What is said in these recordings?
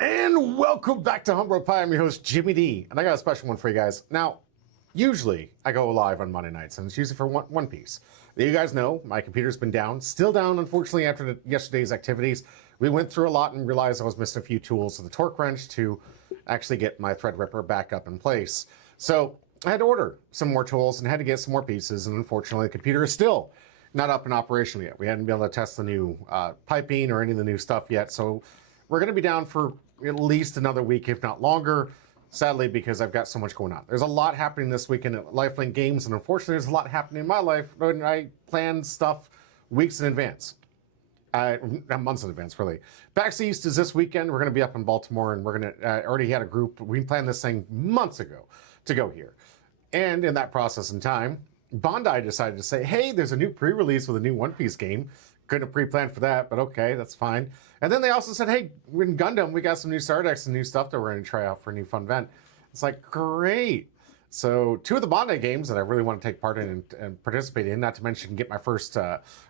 And welcome back to Humble Pie. I'm your host, Jimmy D, and I got a special one for you guys. Now, usually I go live on Monday nights, and it's usually for One Piece. You guys know my computer's been down, still down, unfortunately, after yesterday's activities. We went through a lot and realized I was missing a few tools of the torque wrench to actually get my Threadripper back up in place. So I had to order some more tools and had to get some more pieces, and unfortunately, the computer is still not up and operational yet. We hadn't been able to test the new piping or any of the new stuff yet, so we're going to be down for at least another week, if not longer, sadly, because I've got so much going on. There's a lot happening this weekend at Lifelink Games, and unfortunately, there's a lot happening in my life when I plan stuff weeks in advance. Months in advance, really. PAX East is this weekend. We're going to be up in Baltimore, and we're going to already had a group. We planned this thing months ago to go here. And in that process in time, Bondi decided to say, hey, there's a new pre-release with a new One Piece game. Couldn't have pre-planned for that, but okay, that's fine. And then they also said, hey, in Gundam, we got some new star decks and new stuff that we're going to try out for a new fun event. It's like, great. So two of the Bondi games that I really want to take part in and participate in, not to mention get my first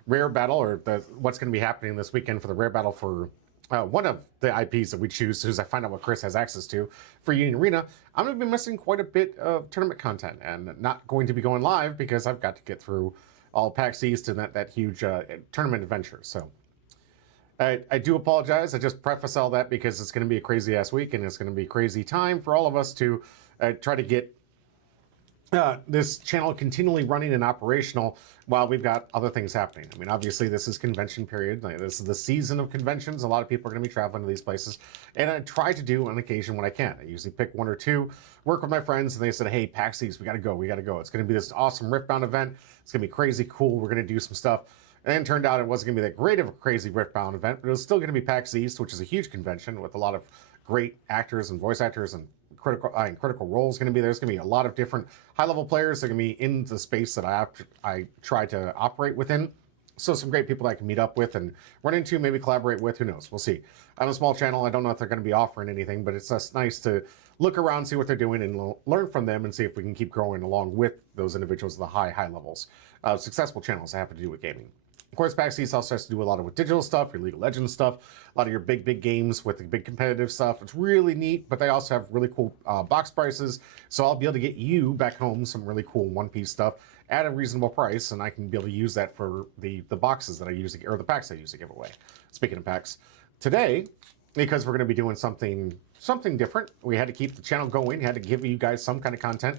rare battle, or what's going to be happening this weekend for the rare battle for one of the IPs that we choose, as I find out what Chris has access to for Union Arena. I'm going to be missing quite a bit of tournament content and not going to be going live because I've got to get through all PAX East and that huge tournament adventure. So I do apologize. I just preface all that because it's going to be a crazy ass week and it's going to be a crazy time for all of us to try to get this channel continually running and operational while we've got other things happening. I mean, obviously this is convention period. This is the season of conventions. A lot of people are going to be traveling to these places, and I try to do on occasion when I can. I usually pick one or two, work with my friends, and they said, hey, PAX East, we got to go. It's going to be this awesome Riftbound event. It's going to be crazy cool. We're going to do some stuff. And it turned out it wasn't going to be that great of a crazy Riftbound event, but it was still going to be PAX East, which is a huge convention with a lot of great actors and voice actors, and Critical Role is going to be there. There's going to be a lot of different high-level players that are going to be in the space that I try to operate within. So some great people that I can meet up with and run into, maybe collaborate with. Who knows? We'll see. I have a small channel. I don't know if they're going to be offering anything, but it's just nice to look around, see what they're doing, and learn from them and see if we can keep growing along with those individuals at the high levels. Successful channels that have to do with gaming. Of course, PAX East also has to do a lot with digital stuff, your League of Legends stuff, a lot of your big games with the big competitive stuff. It's really neat, but they also have really cool box prices. So I'll be able to get you back home some really cool One Piece stuff at a reasonable price, and I can be able to use that for the boxes that I use, or the packs I use to give away. Speaking of packs, today, because we're going to be doing something different, we had to keep the channel going, had to give you guys some kind of content.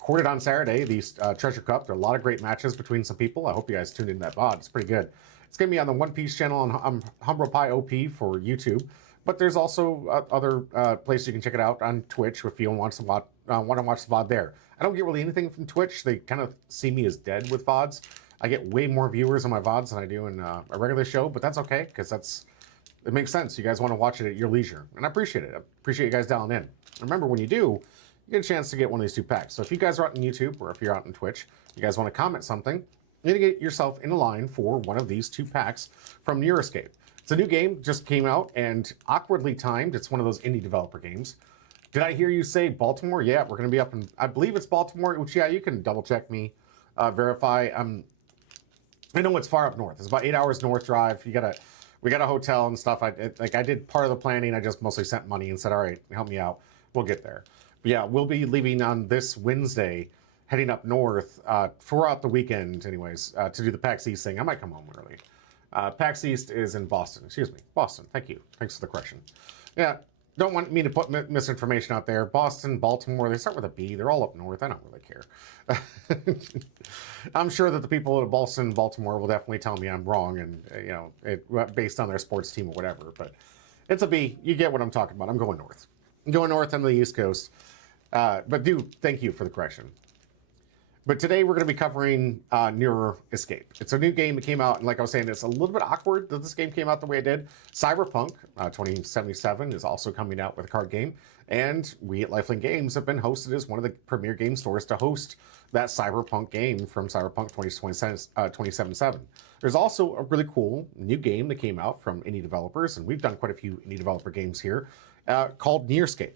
Recorded on Saturday, these Treasure Cup. There are a lot of great matches between some people. I hope you guys tuned in that VOD. It's pretty good. It's going to be on the One Piece channel on Humble Pie OP for YouTube, but there's also other places you can check it out on Twitch if you want to watch the VOD there. I don't get really anything from Twitch. They kind of see me as dead with VODs. I get way more viewers on my VODs than I do in a regular show, but that's okay, because it makes sense. You guys want to watch it at your leisure, and I appreciate it. I appreciate you guys dialing in. Remember, when you do, you get a chance to get one of these two packs. So if you guys are out on YouTube, or if you're out on Twitch, you guys want to comment something, you need to get yourself in a line for one of these two packs from Neur. It's a new game, just came out, and awkwardly timed. It's one of those indie developer games. Did I hear you say Baltimore? Yeah, we're going to be up in, I believe it's Baltimore. Which, yeah, you can double check me, verify. I know it's far up north. It's about 8 hours north drive. We got a hotel and stuff. I did part of the planning. I just mostly sent money and said, all right, help me out. We'll get there. But yeah, we'll be leaving on this Wednesday, heading up north throughout the weekend, anyways, to do the PAX East thing. I might come home early. PAX East is in Boston. Excuse me, Boston. Thank you. Thanks for the correction. Yeah, don't want me to put misinformation out there. Boston, Baltimore, they start with a B. They're all up north. I don't really care. I'm sure that the people of Boston, Baltimore will definitely tell me I'm wrong, and based on their sports team or whatever. But it's a B. You get what I'm talking about. I'm going north. I'm going north on the East Coast. But thank you for the correction. But today we're going to be covering Neur Escape. It's a new game that came out, and like I was saying, it's a little bit awkward that this game came out the way it did. Cyberpunk 2077 is also coming out with a card game, And we at Lifelink Games have been hosted as one of the premier game stores to host that Cyberpunk game from Cyberpunk 2077. There's also a really cool new game that came out from indie developers, and we've done quite a few indie developer games here, called Neur.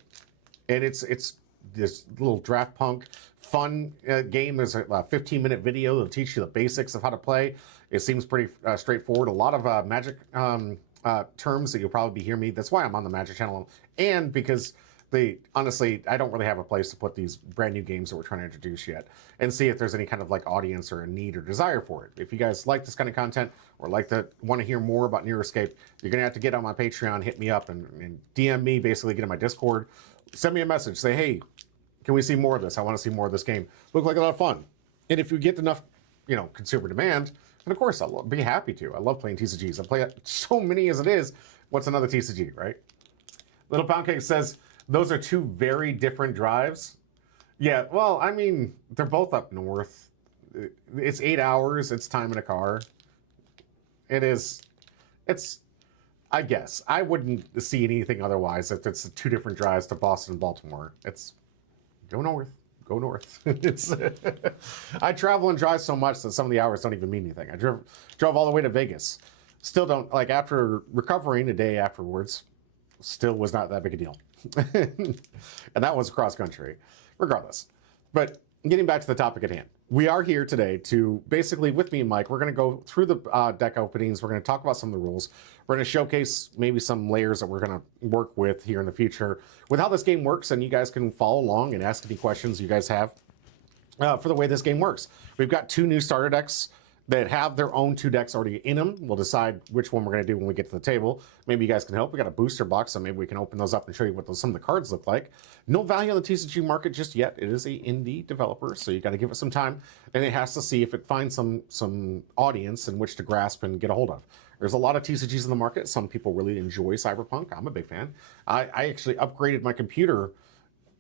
And it's this little draft punk fun game. There's a 15-minute video that'll teach you the basics of how to play. It seems pretty straightforward. A lot of magic terms that you'll probably hear me. That's why I'm on the Magic channel, and because honestly, I don't really have a place to put these brand new games that we're trying to introduce yet, and see if there's any kind of like audience or a need or desire for it. If you guys like this kind of content or want to hear more about Neur, you're gonna have to get on my Patreon, hit me up, and DM me, basically get in my Discord, send me a message, say, hey, can we see more of this? I want to see more of this game. Look like a lot of fun. And if you get enough, consumer demand, then of course I'll be happy to. I love playing TCGs. I play so many as it is. What's another TCG, right? Little Poundcake says, those are two very different drives. Yeah, well, I mean, they're both up north. It's 8 hours. It's time in a car. It's, I guess. I wouldn't see anything otherwise if it's two different drives to Boston and Baltimore. It's go north. Go north. I travel and drive so much that some of the hours don't even mean anything. I drove all the way to Vegas. Still don't, like, after recovering a day afterwards, still was not that big a deal. And that was cross country, regardless. But getting back to the topic at hand, we are here today to basically, with me and Mike, we're going to go through the deck openings. We're going to talk about some of the rules. We're going to showcase maybe some layers that we're going to work with here in the future with how this game works, and you guys can follow along and ask any questions you guys have for the way this game works. We've got two new starter decks that have their own two decks already in them. We'll decide which one we're going to do when we get to the table. Maybe you guys can help. We got a booster box, so maybe we can open those up and show you what some of the cards look like. No value on the TCG market just yet. It is a indie developer, so you got to give it some time, and it has to see if it finds some audience in which to grasp and get a hold of. There's a lot of TCGs in the market. Some people really enjoy Cyberpunk. I'm a big fan. I actually upgraded my computer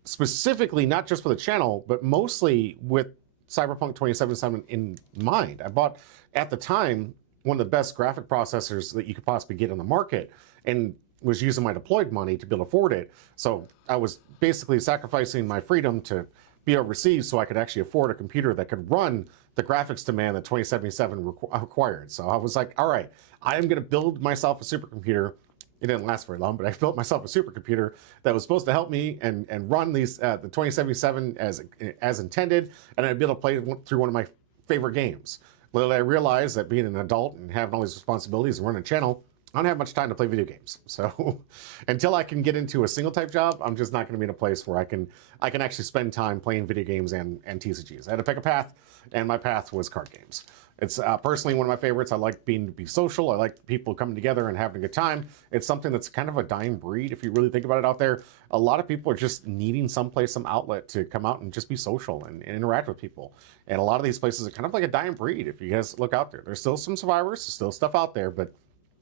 specifically, not just for the channel, but mostly with Cyberpunk 2077 in mind. I bought, at the time, one of the best graphic processors that you could possibly get on the market, and was using my deployed money to be able to afford it. So I was basically sacrificing my freedom to be overseas so I could actually afford a computer that could run the graphics demand that 2077 required. So I was like, all right, I am going to build myself a supercomputer. It didn't last very long, but I built myself a supercomputer that was supposed to help me and run these the 2077 as intended, and I'd be able to play through one of my favorite games. Little did I realize that being an adult and having all these responsibilities and running a channel, I don't have much time to play video games. So until I can get into a single type job, I'm just not going to be in a place where I can actually spend time playing video games and TCGs. I had to pick a path, and my path was card games. It's personally one of my favorites. I like being to be social. I like people coming together and having a good time. It's something that's kind of a dying breed if you really think about it out there. A lot of people are just needing someplace, some outlet to come out and just be social and interact with people. And a lot of these places are kind of like a dying breed if you guys look out there. There's still some survivors, there's still stuff out there, but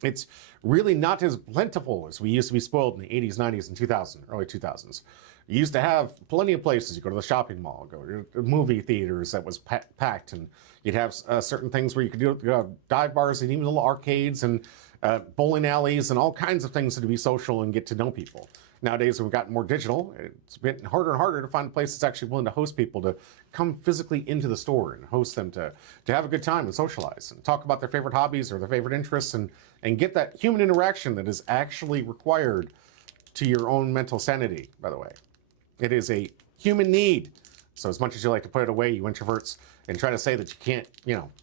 it's really not as plentiful as we used to be spoiled in the 80s, 90s, and 2000s, early 2000s. You used to have plenty of places. You go to the shopping mall, go to the movie theaters that was packed, and you'd have certain things where you could do dive bars and even little arcades and bowling alleys and all kinds of things to be social and get to know people. Nowadays, we've gotten more digital. It's been harder and harder to find a place that's actually willing to host people to come physically into the store and host them to have a good time and socialize and talk about their favorite hobbies or their favorite interests and get that human interaction that is actually required to your own mental sanity, by the way. It is a human need. So as much as you like to put it away, you introverts, and try to say that you can't,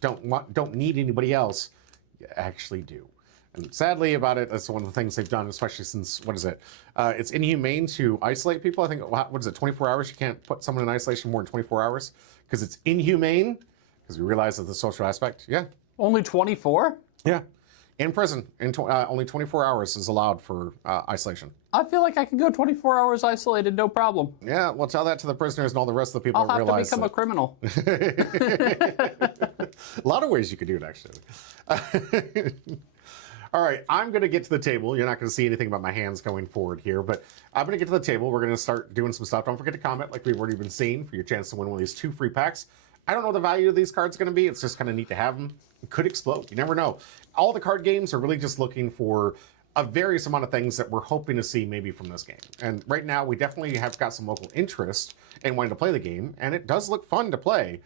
don't need anybody else, you actually do. And sadly about it, that's one of the things they've done, especially since, what is it? It's inhumane to isolate people. I think, what is it, 24 hours? You can't put someone in isolation more than 24 hours because it's inhumane, because we realize that the social aspect, yeah. Only 24? Yeah. In prison, only 24 hours is allowed for isolation. I feel like I could go 24 hours isolated, no problem. Yeah, well, tell that to the prisoners and all the rest of the people. I'll have to become a criminal. A lot of ways you could do it, actually. All right, I'm going to get to the table. You're not going to see anything about my hands going forward here, but I'm going to get to the table. We're going to start doing some stuff. Don't forget to comment like we've already been seeing for your chance to win one of these 2 free packs. I don't know the value of these cards going to be. It's just kind of neat to have them. It could explode. You never know. All the card games are really just looking for a various amount of things that we're hoping to see maybe from this game. And right now, we definitely have got some local interest in wanting to play the game, and it does look fun to play,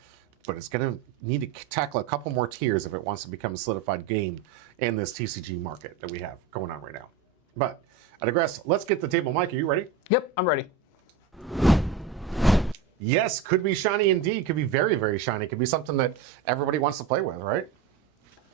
but it's going to need to tackle a couple more tiers if it wants to become a solidified game in this TCG market that we have going on right now. But I digress. Let's get the table. Mike, are you ready? Yep, I'm ready. Yes, could be shiny indeed. Could be very, very shiny. Could be something that everybody wants to play with, right?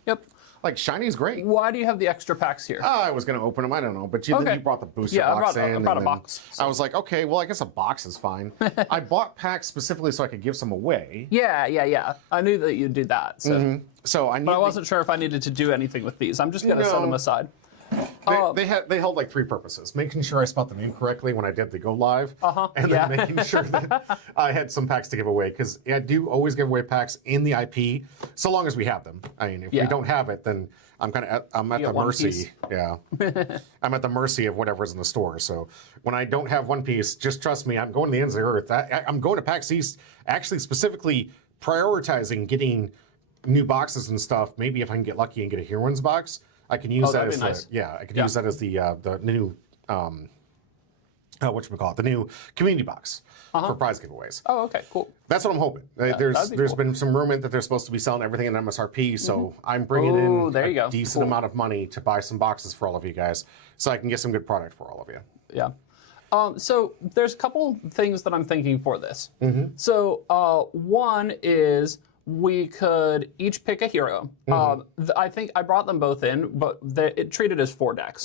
Yep. Like, shiny is great. Why do you have the extra packs here? I was going to open them. I don't know. But then you brought the booster box in. I brought a and box. I was like, okay, well, I guess a box is fine. I bought packs specifically so I could give some away. Yeah. I knew that you'd do that. So, So but I wasn't sure if I needed to do anything with these. I'm just going to set them aside. They held like three purposes: making sure I spelled the name correctly when I did the go live, and then making sure that I had some packs to give away, because I do always give away packs in the IP, so long as we have them. I mean, if we don't have it, then I'm at the mercy. Yeah, I'm at the mercy of whatever's in the store. So when I don't have One Piece, just trust me, I'm going to the ends of the earth. I'm going to PAX East, actually specifically prioritizing getting new boxes and stuff. Maybe if I can get lucky and get a Heroines box, I can use that as I can use that as the new whatchamacallit, the new community box for prize giveaways. Oh, okay, cool. That's what I'm hoping. There's been some rumor that they're supposed to be selling everything in MSRP, so I'm bringing in a decent amount of money to buy some boxes for all of you guys, so I can get some good product for all of you. Yeah. So there's a couple things that I'm thinking for this. So one is we could each pick a hero. I think I brought them both in, but it treated as 4 decks.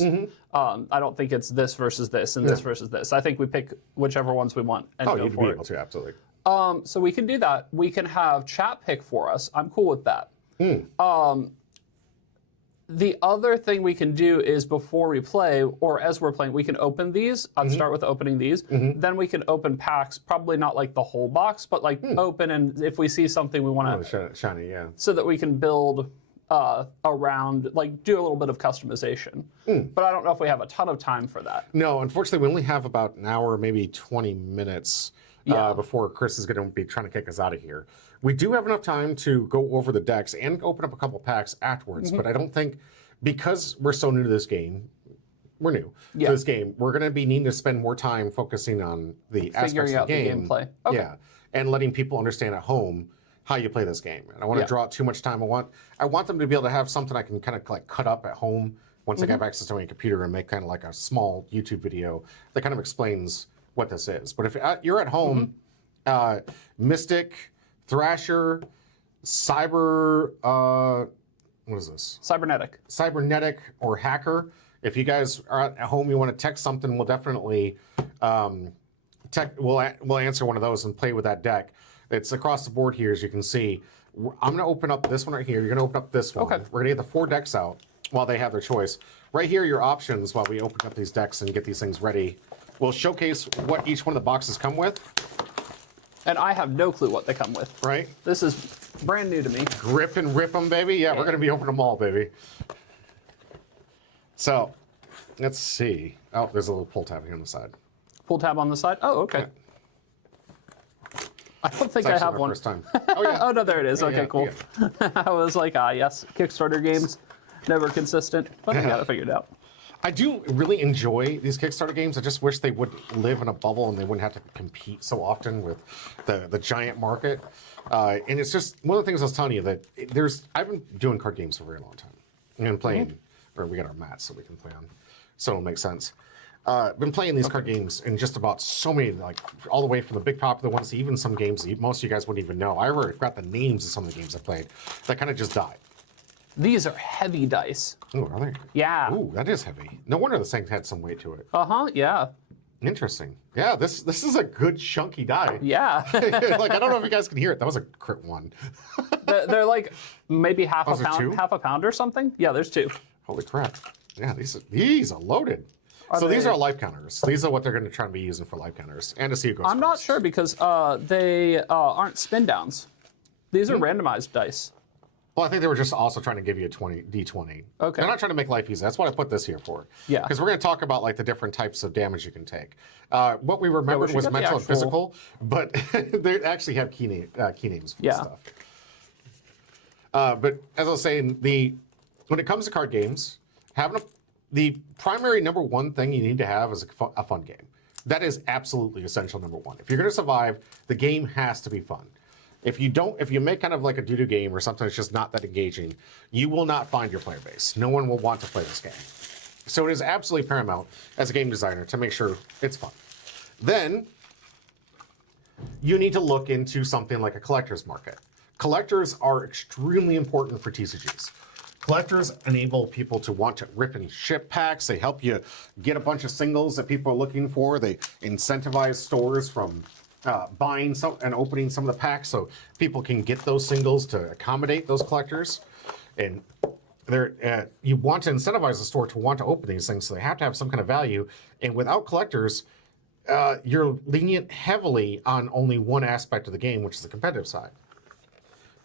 I don't think it's this versus this and this versus this. I think we pick whichever ones we want and go you'd for be it. able to, absolutely. So we can do that. We can have chat pick for us. I'm cool with that. The other thing we can do is before we play, or as we're playing, we can open these. I'd start with opening these. Then we can open packs, probably not like the whole box, but like open, and if we see something we want to... Shiny, yeah. So that we can build around, like do a little bit of customization. But I don't know if we have a ton of time for that. No, unfortunately, we only have about an hour, maybe 20 minutes before Chris is going to be trying to kick us out of here. We do have enough time to go over the decks and open up a couple packs afterwards, but I don't think, because we're so new to this game, we're new to this game, we're going to be needing to spend more time focusing on the aspects of the game. Gameplay. Okay. Yeah, and letting people understand at home how you play this game. And I want to draw out too much time. I want them to be able to have something I can kind of like cut up at home once I have access to my computer and make kind of like a small YouTube video that kind of explains what this is. But if you're at home, Mystic, Thrasher, Cyber, what is this? Cybernetic or Hacker. If you guys are at home, you want to text something, we'll definitely we'll answer one of those and play with that deck. It's across the board here, as you can see. I'm going to open up this one right here. You're going to open up this one. Okay. We're going to get the 4 decks out while they have their choice. Right here, your options while we open up these decks and get these things ready. We'll showcase what each one of the boxes come with. And I have no clue what they come with. Right. This is brand new to me. Grip and rip them, baby. Yeah, we're going to be opening them all, baby. So, let's see. Oh, there's a little pull tab here on the side. Pull tab on the side? Oh, okay. Yeah. I don't think I have one. First time. Oh, yeah. Oh, no, there it is. Okay, cool. Yeah. I was like, yes, Kickstarter games, never consistent, but I got it figured out. I do really enjoy these Kickstarter games. I just wish they would live in a bubble and they wouldn't have to compete so often with the giant market. And it's just one of the things I was telling you that I've been doing card games for a very long time. And playing, or we got our mats so we can play on, so it'll make sense. Been playing these card games in just about so many, like all the way from the big popular ones to even some games that most of you guys wouldn't even know. I already forgot the names of some of the games I played that kind of just died. These are heavy dice. Oh, are they? Yeah. Ooh, that is heavy. No wonder this thing had some weight to it. Yeah. Interesting. Yeah, this is a good chunky die. Yeah. Like, I don't know if you guys can hear it. That was a crit one. They're like maybe half a pound, 2? half a pound or something. Yeah, there's 2. Holy crap. Yeah, these are loaded. These are life counters. These are what they're going to try to be using for life counters and to see who goes I'm not sure because they aren't spin downs. These are randomized dice. Well, I think they were just also trying to give you a D20. Okay. They're not trying to make life easy. That's what I put this here for. Yeah. Because we're going to talk about like the different types of damage you can take. What we remembered was mental and physical, but they actually have key names for this stuff. But as I was saying, when it comes to card games, having the primary number one thing you need to have is a fun game. That is absolutely essential number one. If you're going to survive, the game has to be fun. If you make kind of like a doo-doo game or something that's just not that engaging, you will not find your player base. No one will want to play this game. So it is absolutely paramount as a game designer to make sure it's fun. Then you need to look into something like a collector's market. Collectors are extremely important for TCGs. Collectors enable people to want to rip and ship packs. They help you get a bunch of singles that people are looking for. They incentivize stores from buying some and opening some of the packs so people can get those singles to accommodate those collectors. And you want to incentivize the store to want to open these things, so they have to have some kind of value. And without collectors, you're lenient heavily on only one aspect of the game, which is the competitive side.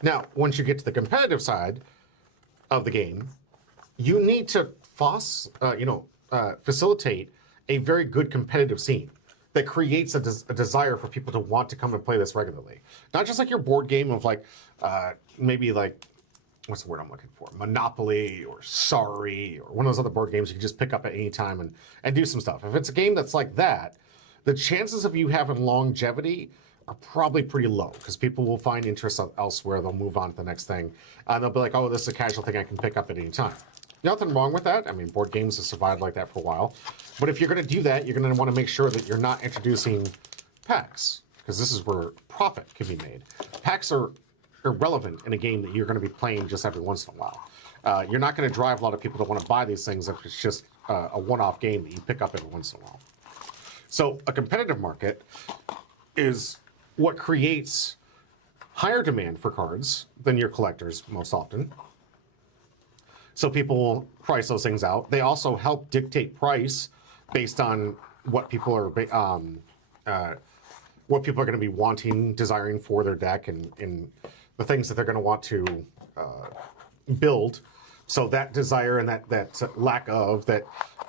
Now, once you get to the competitive side of the game, you need to facilitate a very good competitive scene that creates a desire for people to want to come and play this regularly. Not just like your board game of like, maybe like, what's the word I'm looking for? Monopoly or Sorry or one of those other board games you can just pick up at any time and do some stuff. If it's a game that's like that, the chances of you having longevity are probably pretty low because people will find interest elsewhere. They'll move on to the next thing. And they'll be like, oh, this is a casual thing I can pick up at any time. Nothing wrong with that. I mean, board games have survived like that for a while. But if you're going to do that, you're going to want to make sure that you're not introducing packs, because this is where profit can be made. Packs are irrelevant in a game that you're going to be playing just every once in a while. You're not going to drive a lot of people to want to buy these things if it's just a one-off game that you pick up every once in a while. So a competitive market is what creates higher demand for cards than your collectors most often. So people will price those things out. They also help dictate price based on what people are going to be wanting, desiring for their deck, and the things that they're going to want to build. So that desire and that lack of that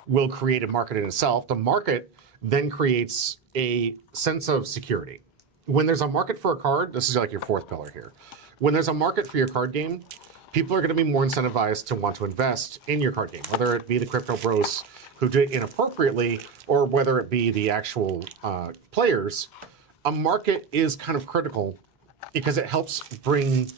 will create a market in itself. The market then creates a sense of security. When there's a market for a card, this is like your fourth pillar here. When there's a market for your card game, people are going to be more incentivized to want to invest in your card game, whether it be the crypto bros who do it inappropriately or whether it be the actual players. A market is kind of critical because it helps bring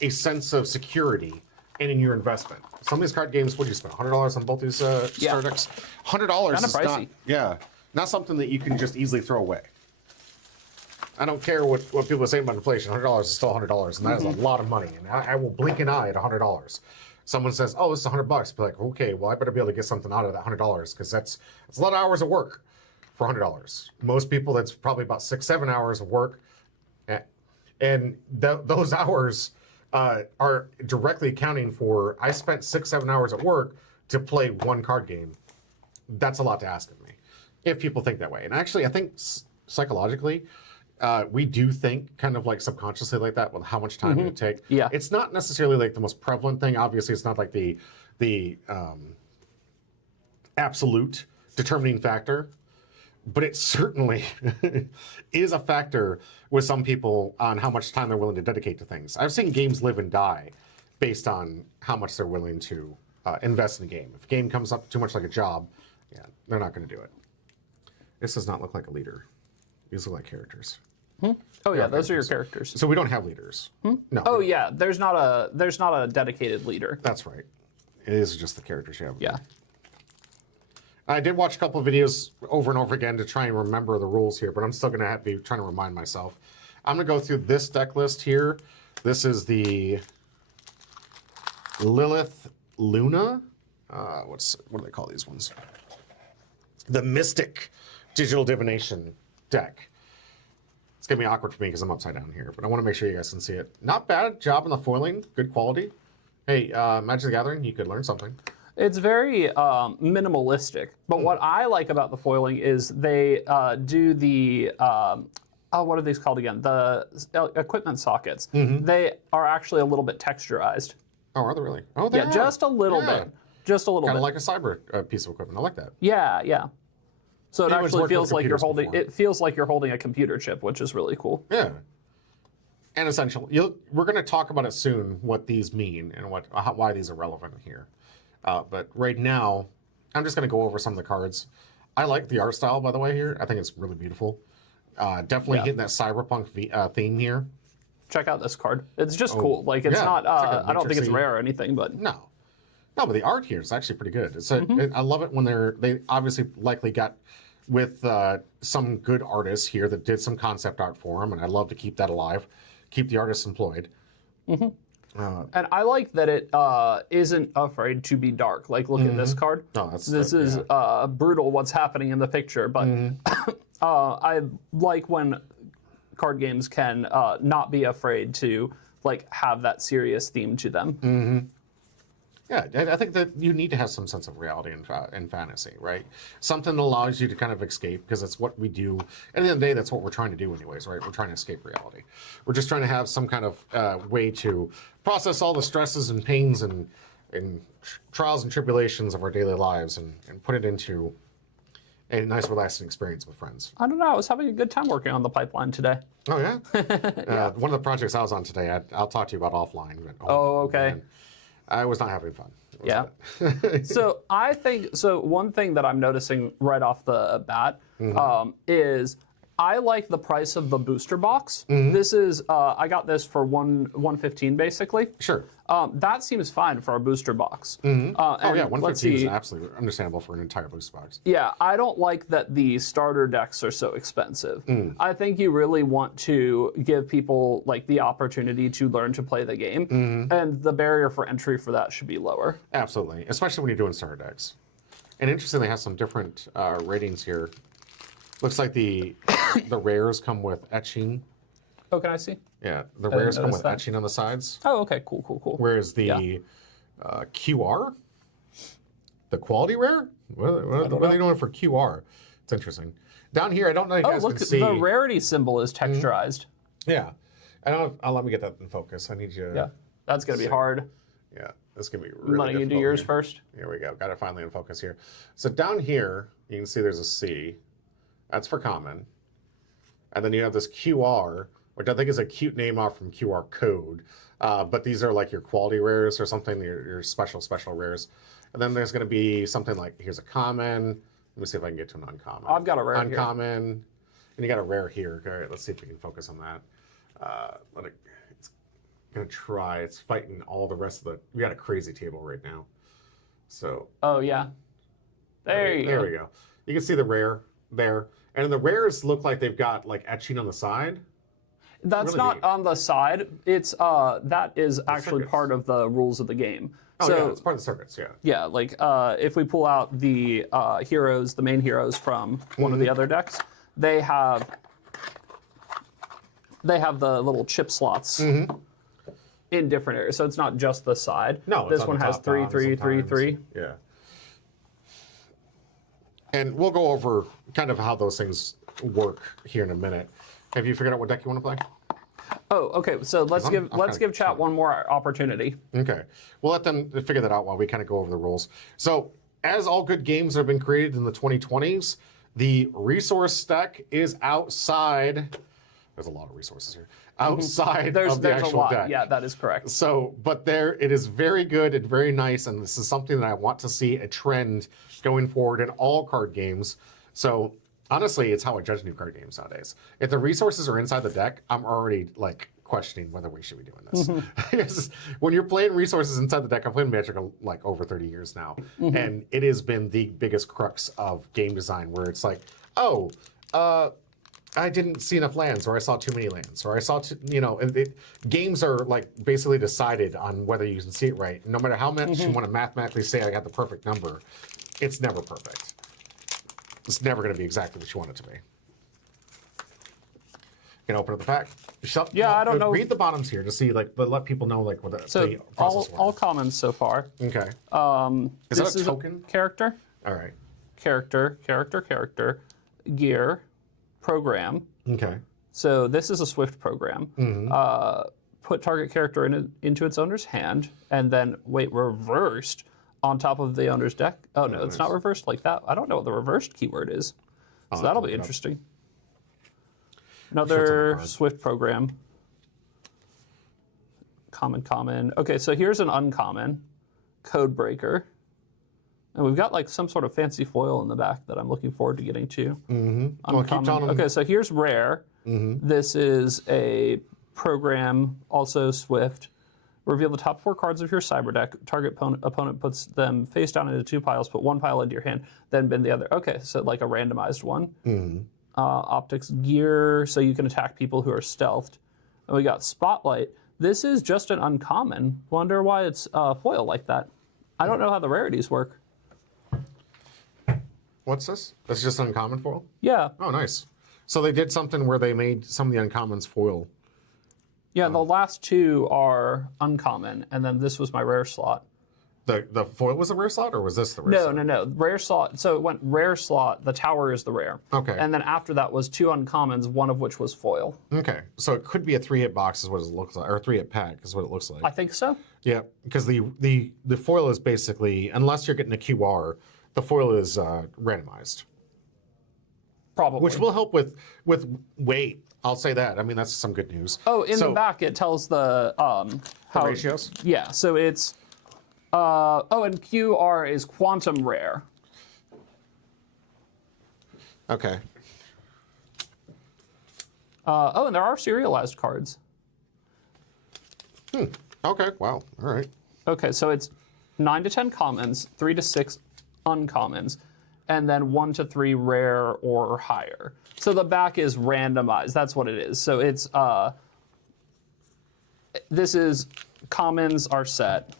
a sense of security in your investment. Some of these card games, what do you spend? $100 on both these starter decks? $100 is pricey. Not something that you can just easily throw away. I don't care what people are saying about inflation. $100 is still $100, and that is a lot of money. And I will blink an eye at $100. Someone says, "Oh, this is $100." Be like, "Okay, well, I better be able to get something out of that $100 because that's a lot of hours of work for $100." Most people, that's probably about 6-7 hours of work, and those hours are directly accounting for. I spent 6-7 hours at work to play one card game. That's a lot to ask of me, if people think that way. And actually, I think psychologically, we do think kind of like subconsciously like that with how much time it would take. Yeah. It's not necessarily like the most prevalent thing. Obviously, it's not like the absolute determining factor, but it certainly is a factor with some people on how much time they're willing to dedicate to things. I've seen games live and die based on how much they're willing to invest in the game. If a game comes up too much like a job, they're not going to do it. This does not look like a leader. These look like characters. Oh yeah, those are your characters. So we don't have leaders. No. Oh yeah, there's not a dedicated leader. That's right. It is just the characters you have. Yeah. I did watch a couple of videos over and over again to try and remember the rules here, but I'm still going to be trying to remind myself. I'm going to go through this deck list here. This is the Lilith Luna. What do they call these ones? The Mystic Digital Divination deck. It's going to be awkward for me because I'm upside down here, but I want to make sure you guys can see it. Not bad job in the foiling. Good quality. Hey, Magic the Gathering, you could learn something. It's very minimalistic, but what I like about the foiling is they do the, what are these called again? The equipment sockets. They are actually a little bit texturized. Oh, are they really? Oh, they are. Just a little bit. Just a little bit. Kind of like a cyber piece of equipment. I like that. Yeah, yeah. So it actually feels like you're holding. Before. It feels like you're holding a computer chip, which is really cool. Yeah. And essential. We're going to talk about it soon. What these mean and why these are relevant here. But right now, I'm just going to go over some of the cards. I like the art style, by the way, here. I think it's really beautiful. Definitely hitting that cyberpunk theme here. Check out this card. It's just cool. Like, it's not, like I don't think it's rare or anything, but. No, but the art here is actually pretty good. It's I love it when they obviously likely got with some good artists here that did some concept art for them, and I love to keep that alive, keep the artists employed. And I like that it isn't afraid to be dark. Like, look at this card. Oh, this is brutal what's happening in the picture, but I like when card games can not be afraid to like have that serious theme to them. Yeah, I think that you need to have some sense of reality in fantasy, right? Something that allows you to kind of escape, because it's what we do. At the end of the day, that's what we're trying to do anyways, right? We're trying to escape reality. We're just trying to have some kind of way to process all the stresses and pains and trials and tribulations of our daily lives and put it into a nice, relaxing experience with friends. I don't know. I was having a good time working on the pipeline today. Oh, yeah? One of the projects I was on today, I'll talk to you about offline. But, okay. Man, I was not having fun. Yeah. So I think, one thing that I'm noticing right off the bat is I like the price of the booster box. This is, I got this for $115 basically. Sure. That seems fine for a booster box. Oh yeah, $115 is see. absolutely understandable for an entire booster box. Yeah, I don't like that the starter decks are so expensive. I think you really want to give people like the opportunity to learn to play the game, and the barrier for entry for that should be lower. Absolutely, especially when you're doing starter decks. And interestingly, they have some different ratings here. Looks like the rares come with etching. Oh, can I see? Yeah, the rares come with that. etching on the sides. Oh, okay, cool. Whereas the QR, the quality rare, what are they doing for QR? It's interesting. Down here, I don't know if you guys look, can see. the rarity symbol is texturized. Yeah, I don't know. Let me get that in focus. I need you. Yeah, that's gonna be hard. Yeah, this is gonna be really Running into difficult yours here. first. Here we go. Got it finally in focus here. So down here, you can see there's a C. That's for common. And then you have this QR, which I think is a cute name off from QR code. But these are like your quality rares or something, your special rares. And then there's going to be something like, here's a common. Let me see if I can get to an uncommon. I've got a rare uncommon, here. And you got a rare here. All right, let's see if we can focus on that. It's going to try. It's fighting all the rest of the... We got a crazy table right now. So... Oh, yeah. There you go. There we go. You can see the rare there. And the rares look like they've got like etching on the side. That's really not neat. on the side. It's that is actually circuits. part of the rules of the game. Oh so, yeah, it's part of the circuits, yeah. Yeah, like if we pull out the heroes, the main heroes from one of the other decks, they have the little chip slots in different areas. So it's not just the side. No, this it's one on the has top 3, bottom 3, 3, sometimes. 3. Yeah. And we'll go over kind of how those things work here in a minute. Have you figured out what deck you want to play? Oh, okay. So let's give chat one more opportunity. Okay. We'll let them figure that out while we kind of go over the rules. So, as all good games have been created in the 2020s, the resource deck is outside. There's a lot of resources here. Outside of the actual deck. Yeah, that is correct. So, but it is very good and very nice, and this is something that I want to see a trend going forward in all card games. So, honestly, it's how I judge new card games nowadays. If the resources are inside the deck, I'm already like questioning whether we should be doing this. When you're playing resources inside the deck, I've played Magic like over 30 years now, and it has been the biggest crux of game design, where it's like, I didn't see enough lands, or I saw too many lands, or I saw games are like basically decided on whether you can see it right. No matter how much you want to mathematically say I got the perfect number, it's never perfect. It's never going to be exactly what you want it to be. You can open up the pack. I don't know. Read the bottoms here to see, like, but let people know, like, what the process was. all commons so far. Okay. Is This that a token? Character. All right. Character. Gear. Program. Okay. So this is a Swift program. Put target character into its owner's hand, and then reversed on top of the owner's deck. Oh no, it's not reversed like that. I don't know what the reversed keyword is. So that'll be interesting. Another Swift program. Common. Okay, so here's an uncommon. Code breaker. And we've got like some sort of fancy foil in the back that I'm looking forward to getting to. Well, keep telling them. Okay, so here's rare. This is a program, also Swift. Reveal the top 4 cards of your cyber deck. Target opponent puts them face down into 2 piles. Put 1 pile into your hand, then bin the other. Okay, so like a randomized one. Optics gear, so you can attack people who are stealthed. And we got Spotlight. This is just an uncommon. Wonder why it's foil like that. I don't know how the rarities work. What's this? That's just uncommon foil? Yeah. Oh, nice. So they did something where they made some of the uncommons foil. Yeah, the last 2 are uncommon, and then this was my rare slot. The foil was the rare slot, or was this the rare slot? No. Rare slot. So it went rare slot. The tower is the rare. Okay. And then after that was 2 uncommons, one of which was foil. Okay. So it could be a 3-hit box is what it looks like, or a 3-hit pack is what it looks like. I think so. Yeah, because the foil is basically, unless you're getting a QR, the foil is randomized. Probably. Which will help with weight. I'll say that. I mean, that's some good news. Oh, in the back it tells the how ratios? Yeah, so it's and QR is quantum rare. Okay. And there are serialized cards. Okay, wow. All right. Okay, so it's 9 to 10 commons, 3 to 6 uncommons, and then 1 to 3 rare or higher. So the back is randomized. That's what it is. So it's this is commons are set,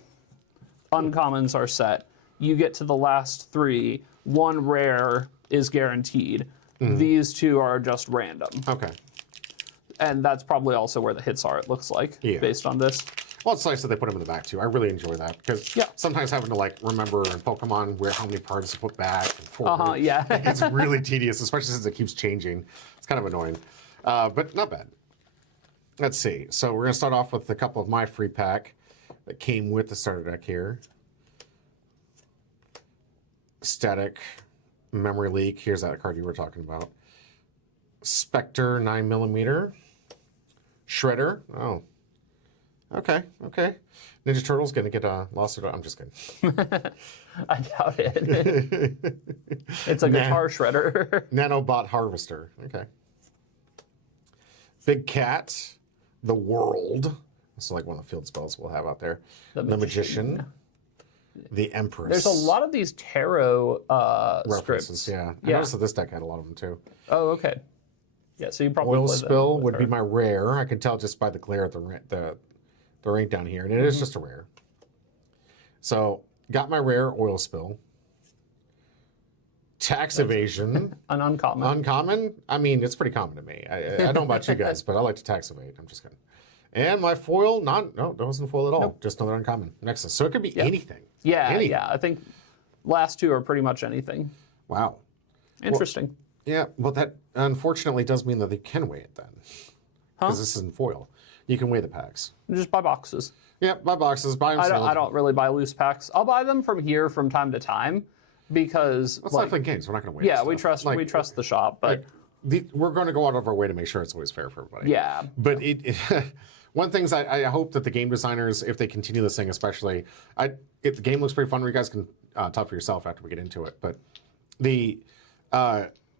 uncommons are set. You get to the last 3, 1 rare is guaranteed. These 2 are just random. Okay. And that's probably also where the hits are, it looks like, based on this. Well, it's nice that they put them in the back, too. I really enjoy that, because sometimes having to, like, remember in Pokemon where how many cards to put back and forward, Yeah. it's really tedious, especially since it keeps changing. It's kind of annoying, but not bad. Let's see. So we're going to start off with a couple of my free pack that came with the starter deck here. Static, Memory Leak. Here's that card you were talking about. Spectre 9mm. Shredder. Oh. Okay. Ninja Turtle's going to get a lawsuit. I'm just kidding. I doubt it. It's a guitar shredder. Nanobot Harvester. Okay. Big Cat. The World. That's like one of the field spells we'll have out there. The Magician. The Empress. There's a lot of these tarot references. scripts. Yeah. I noticed that this deck had a lot of them too. Oh, okay. Yeah, so you probably Oil play Spill them would with be her. my rare. I can tell just by the glare at the rank down here, and it is just a rare. So got my rare Oil Spill. Tax Evasion. An uncommon. Uncommon? I mean, it's pretty common to me. I don't know about you guys, but I like to tax evade. I'm just kidding. And my foil, no, that wasn't foil at all. Nope. Just another uncommon. Nexus. So it could be anything. Yeah, anything. yeah. I think last 2 are pretty much anything. Wow. Interesting. Well, yeah, well, that unfortunately does mean that they can weigh it then. Because this isn't foil. You can weigh the packs. Just buy boxes. Yeah, buy boxes, buy them sealed. I don't really buy loose packs. I'll buy them from here from time to time because It's Lifelink Games. We're not going to weigh we trust the shop, but we're going to go out of our way to make sure it's always fair for everybody. Yeah. But one thing I hope that the game designers, if they continue this thing, especially, if the game looks pretty fun, you guys can talk for yourself after we get into it. But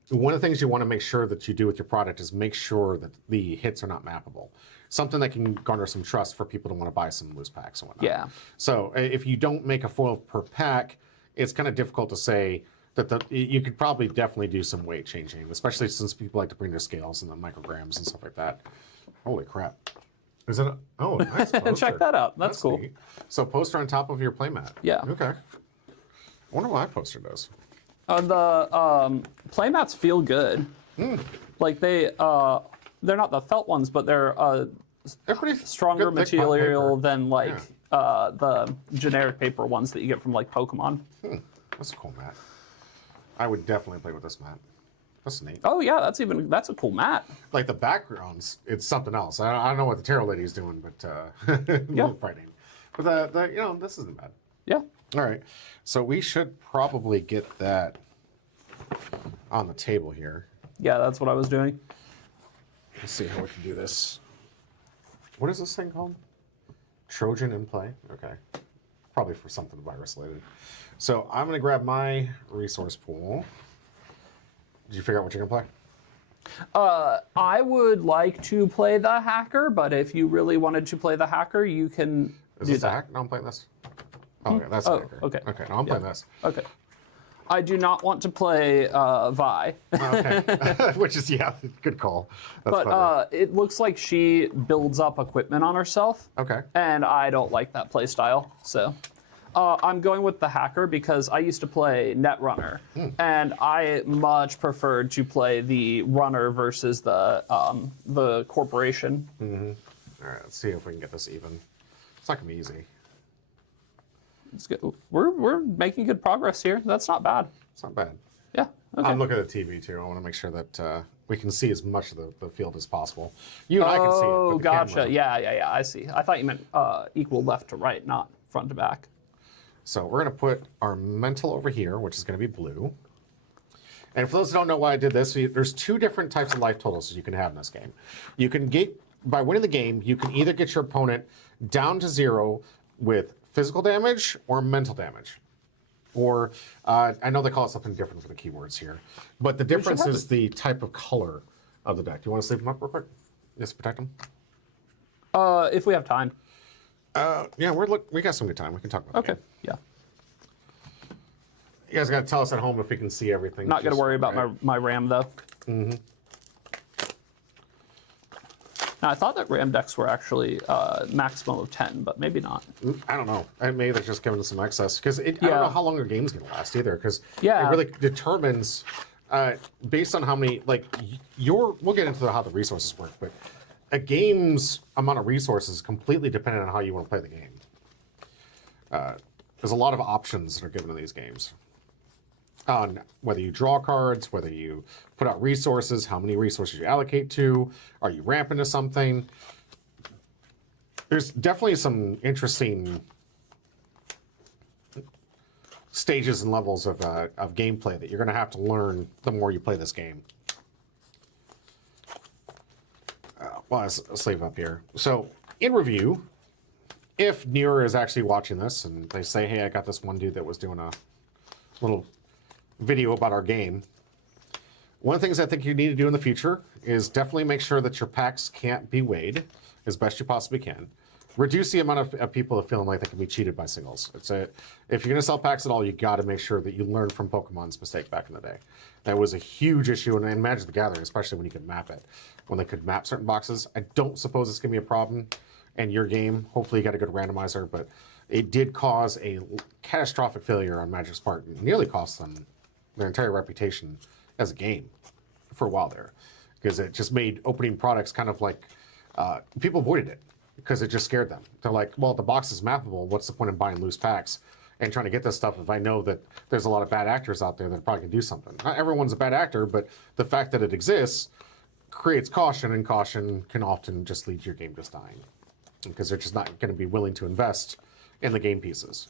one of the things you want to make sure that you do with your product is make sure that the hits are not mappable. Something that can garner some trust for people to want to buy some loose packs and whatnot. Yeah. So if you don't make a foil per pack, it's kind of difficult to say that you could probably definitely do some weight changing, especially since people like to bring their scales and the micrograms and stuff like that. Holy crap. Is it a nice poster. check that out. That's cool. Neat. So poster on top of your playmat. Yeah. Okay. I wonder what my poster does. The playmats feel good. Like they're not the felt ones, but they're pretty stronger good, thick material paper. than like the generic paper ones that you get from like Pokemon. That's a cool mat. I would definitely play with this mat. That's neat. Oh yeah, that's a cool mat. Like the backgrounds, it's something else. I don't know what the tarot lady's doing, but a little frightening. But this isn't bad. Yeah. All right, so we should probably get that on the table here. Yeah, that's what I was doing. Let's see how we can do this. What is this thing called? Trojan in play? Okay. probably for something virus related. So I'm going to grab my resource pool. Did you figure out what you're going to play? I would like to play the hacker, but if you really wanted to play the hacker, you can Is do this a that. hack? No, I'm playing this. Oh, yeah, that's a hacker. Okay. Okay, no, I'm playing this. Okay. I do not want to play Vi. Okay, which is, yeah, good call. That's But clever. it looks like she builds up equipment on herself. Okay. And I don't like that play style. So I'm going with the hacker because I used to play Netrunner. And I much preferred to play the runner versus the corporation. All right, let's see if we can get this even. It's not going to be easy. It's good. We're making good progress here. That's not bad. It's not bad. Yeah. Okay. I'm looking at the TV too. I want to make sure that we can see as much of the field as possible. You and I can see it. Oh, But the gotcha. camera- Yeah. I see. I thought you meant equal left to right, not front to back. So we're going to put our mental over here, which is going to be blue. And for those who don't know why I did this, there's two different types of life totals you can have in this game. You can get, by winning the game, you can either get your opponent down to 0 with physical damage or mental damage. Or, I know they call it something different for the keywords here, but the difference is the type of color of the deck. Do you want to sleep them up real quick? Just protect them? If we have time. Yeah, we got some good time. We can talk about Okay. it. Yeah. You guys got to tell us at home if we can see everything. Not going to just worry about right. my RAM, though. Mm-hmm. Now, I thought that RAM decks were actually maximum of 10, but maybe not. I don't know. Maybe they're just giving us some excess because I don't know how long your game's going to last either. Because it really determines based on how many We'll get into how the resources work, but a game's amount of resources is completely dependent on how you want to play the game. There's a lot of options that are given in these games. On whether you draw cards, whether you put out resources, how many resources you allocate to, are you ramping to something? There's definitely some interesting stages and levels of gameplay that you're going to have to learn the more you play this game. Well, let's leave up here. So, in review, if Neur is actually watching this and they say, hey, I got this one dude that was doing a little video about our game. One of the things I think you need to do in the future is definitely make sure that your packs can't be weighed as best you possibly can. Reduce the amount of people that feeling like they can be cheated by singles. If you're going to sell packs at all, you got to make sure that you learn from Pokemon's mistake back in the day. That was a huge issue in Magic the Gathering, especially when you could map it. When they could map certain boxes. I don't suppose it's going to be a problem in your game. Hopefully you got a good randomizer, but it did cause a catastrophic failure on Magic's part. It nearly cost them their entire reputation as a game for a while there, because it just made opening products kind of like people avoided it because it just scared them. They're like, well, the box is mappable. What's the point in buying loose packs and trying to get this stuff if I know that there's a lot of bad actors out there that probably can do something? Not everyone's a bad actor, but the fact that it exists creates caution, and caution can often just lead to your game just dying because they're just not going to be willing to invest in the game pieces.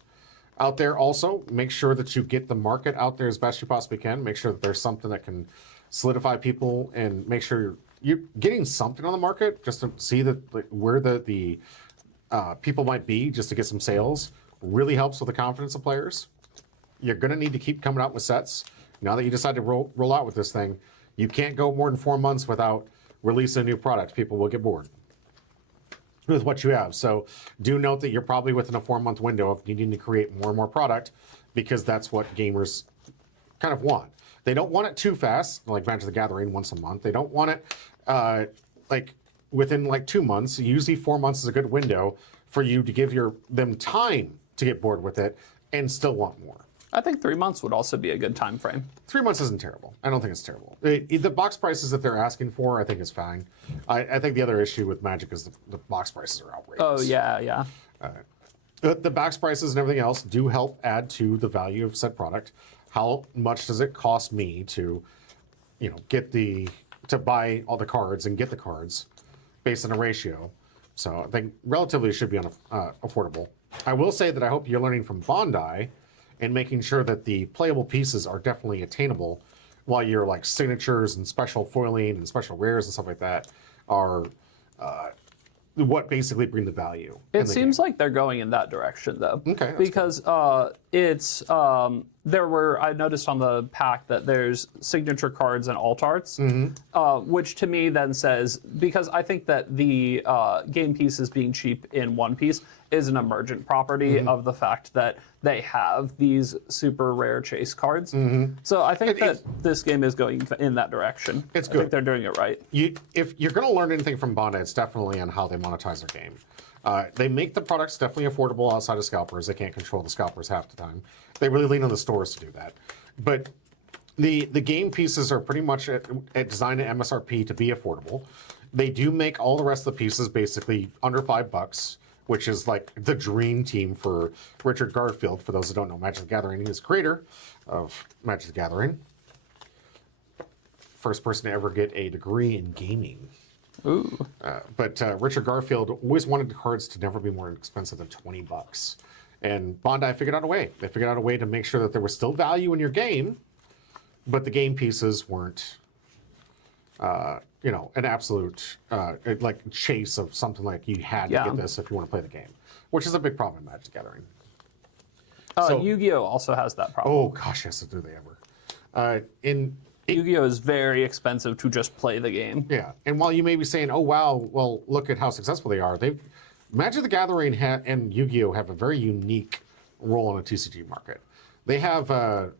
Out there also, make sure that you get the market out there as best you possibly can. Make sure that there's something that can solidify people and make sure you're getting something on the market just to see that where the people might be just to get some sales really helps with the confidence of players. You're going to need to keep coming out with sets. Now that you decide to roll out with this thing, you can't go more than 4 months without releasing a new product. People will get bored with what you have. So do note that you're probably within a 4-month window of needing to create more and more product, because that's what gamers kind of want. They don't want it too fast, like Magic the Gathering once a month. They don't want it within 2 months. Usually 4 months is a good window for you to give them time to get bored with it and still want more. I think 3 months would also be a good time frame. 3 months isn't terrible. I don't think it's terrible. The box prices that they're asking for, I think is fine. I think the other issue with Magic is the box prices are outrageous. Oh, yeah. The box prices and everything else do help add to the value of said product. How much does it cost me to, to buy all the cards and get the cards based on a ratio? So I think relatively it should be affordable. I will say that I hope you're learning from Bondi and making sure that the playable pieces are definitely attainable, while your signatures and special foiling and special rares and stuff like that are what basically bring the value. It seems like they're going in that direction, though. Okay, that's because it's I noticed on the pack that there's signature cards and alt arts, which to me then says, because I think that the game pieces being cheap in One Piece is an emergent property of the fact that they have these super rare chase cards. So I think that this game is going in that direction. It's I good. think they're doing it right. If you're going to learn anything from Bandai, it's definitely on how they monetize their game. They make the products definitely affordable outside of scalpers. They can't control the scalpers half the time. They really lean on the stores to do that. But the game pieces are pretty much designed at MSRP to be affordable. They do make all the rest of the pieces basically under $5, which is like the dream team for Richard Garfield. For those who don't know Magic the Gathering, he is creator of Magic the Gathering. First person to ever get a degree in gaming. Ooh. But Richard Garfield always wanted the cards to never be more expensive than $20. And Bandai figured out a way. They figured out a way to make sure that there was still value in your game, but the game pieces weren't, an absolute like chase of something like you had to get this if you want to play the game, which is a big problem in Magic the Gathering. Yu-Gi-Oh! Also has that problem. Oh gosh, yes, do they ever? Yu-Gi-Oh! Is very expensive to just play the game. Yeah, and while you may be saying, "Oh wow, well look at how successful they are," Magic the Gathering and Yu-Gi-Oh! Have a very unique role in a TCG market. They have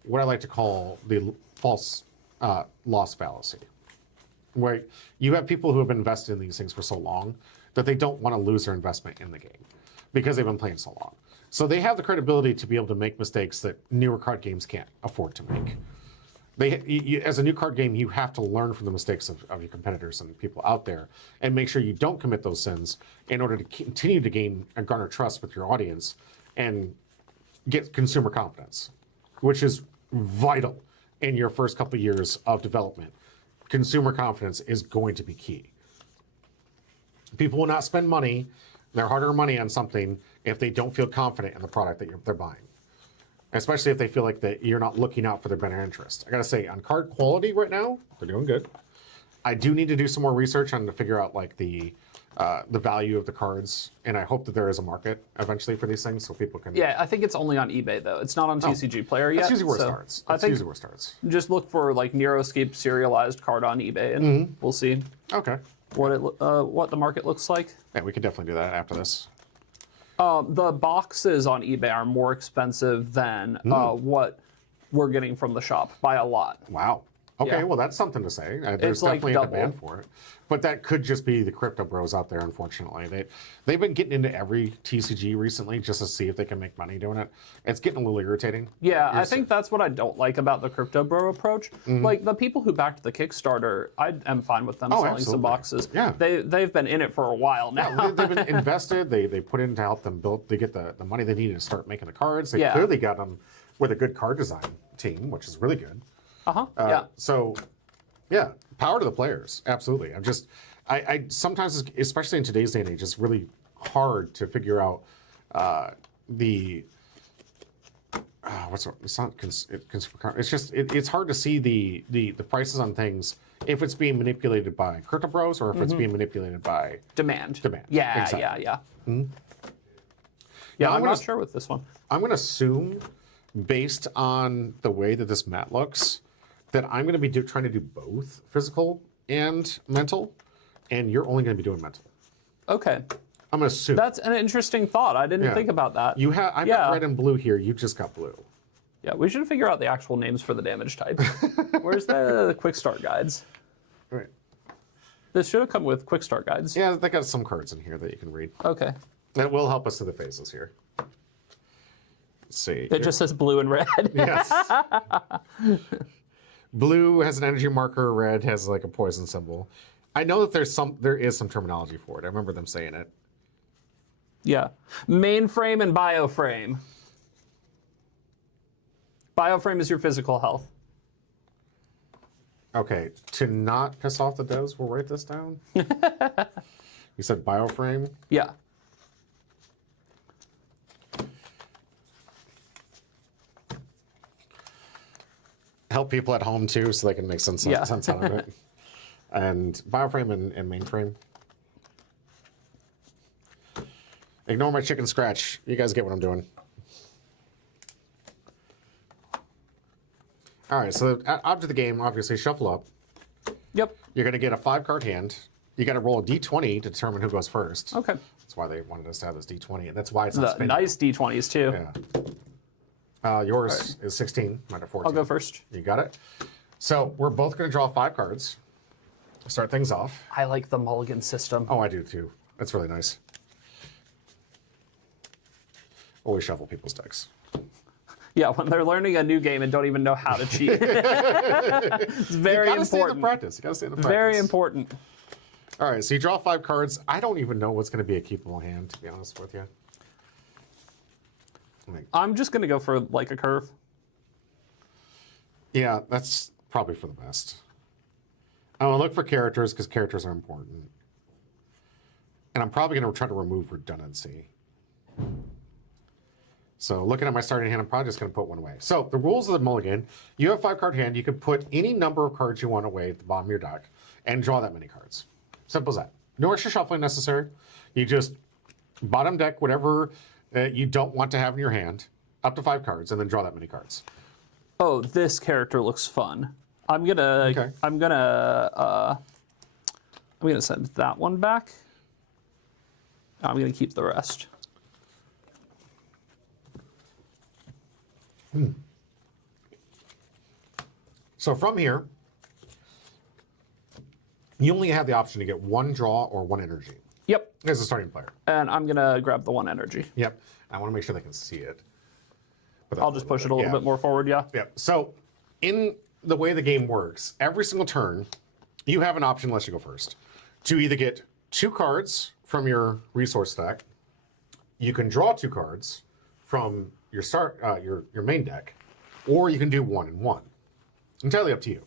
what I like to call the false loss fallacy, where you have people who have been invested in these things for so long that they don't want to lose their investment in the game because they've been playing so long. So they have the credibility to be able to make mistakes that newer card games can't afford to make. As a new card game, you have to learn from the mistakes of your competitors and people out there and make sure you don't commit those sins in order to continue to gain and garner trust with your audience and get consumer confidence, which is vital in your first couple of years of development. Consumer confidence is going to be key. People will not spend money, their hard-earned money, on something if they don't feel confident in the product that they're buying. Especially if they feel like that you're not looking out for their better interest. I gotta say, on card quality right now, they're doing good. I do need to do some more research on to figure out like the value of the cards, and I hope that there is a market eventually for these things so people can. Yeah, I think it's only on eBay though. It's not on TCG Player yet. That's usually where it so starts. I think usually where it starts. Just look for like Neuroscape serialized card on eBay, and we'll see Okay. what the market looks like. Yeah, we could definitely do that after this. The boxes on eBay are more expensive than what we're getting from the shop by a lot. Wow. Okay, Yeah. well that's something to say. There's It's like definitely a double. demand for it, but that could just be the crypto bros out there. Unfortunately, they've been getting into every TCG recently just to see if they can make money doing it. It's getting a little irritating. Yeah, I think that's what I don't like about the crypto bro approach. Like the people who backed the Kickstarter, I am fine with them selling some absolutely. boxes. Yeah. They've been in it for a while now. They've been invested. They put in to help them build. They get the money they need to start making the cards. They Yeah. clearly got them with a good card design team, which is really good. Yeah. So, yeah, power to the players. Absolutely. I sometimes, especially in today's day and age, it's really hard to figure out it's not consumer. It's just it's hard to see the prices on things if it's being manipulated by crypto bros or if it's being manipulated by Demand. Yeah, Yeah, exactly. yeah. Now, Yeah, I'm gonna- not sure with this one. I'm going to assume, based on the way that this mat looks, that I'm going to be trying to do both physical and mental, and you're only going to be doing mental. Okay. I'm going to assume. That's an interesting thought. I didn't Yeah. think about that. I've got red and blue here. You just got blue. Yeah, we should figure out the actual names for the damage types. Where's the quick start guides? Right. This should have come with quick start guides. Yeah, they got some cards in here that you can read. Okay. That will help us through the phases here. Let's see. It just says blue and red. Yes. Blue has an energy marker. Red has like a poison symbol. I know that there is some terminology for it. I remember them saying it. Yeah. Mainframe and bioframe. Bioframe is your physical health. Okay, to not piss off the devs, we'll write this down. You said bioframe. Yeah. Help people at home too, so they can make sense out of it. And bioframe and mainframe. Ignore my chicken scratch. You guys get what I'm doing. All right, so object of the game, obviously, shuffle up. Yep. You're going to get a 5-card hand. You got to roll a d20 to determine who goes first. Okay. That's why they wanted us to have this d20, and that's why it's not spinning. Nice d20s, too. Yeah. Yours is 16, mine are 14. I'll go first. You got it? So we're both going to draw 5 cards. Start things off. I like the mulligan system. Oh, I do, too. That's really nice. Always shuffle people's decks. Yeah, when they're learning a new game and don't even know how to cheat. It's very you gotta important. Stay in the practice. You gotta stay in the practice. Very important. All right, so you draw 5 cards. I don't even know what's going to be a keepable hand, to be honest with you. I'm just going to go for like a curve. Yeah, that's probably for the best. I'm going to look for characters because characters are important. And I'm probably going to try to remove redundancy. So looking at my starting hand, I'm probably just going to put one away. So the rules of the mulligan, you have a 5-card hand. You can put any number of cards you want away at the bottom of your deck and draw that many cards. Simple as that. No extra shuffling necessary. You just bottom deck whatever you don't want to have in your hand, up to 5 cards, and then draw that many cards. Oh, this character looks fun. I'm gonna send that one back. I'm gonna keep the rest. So from here, you only have the option to get 1 draw or 1 energy. Yep. As a starting player. And I'm gonna grab the 1 energy. Yep. I want to make sure they can see it. But I'll just push it a little bit more forward, yeah? Yep. So in the way the game works, every single turn, you have an option, unless you go first, to either get 2 cards from your resource stack. You can draw 2 cards from your your main deck, or you can do 1 and 1. Entirely up to you.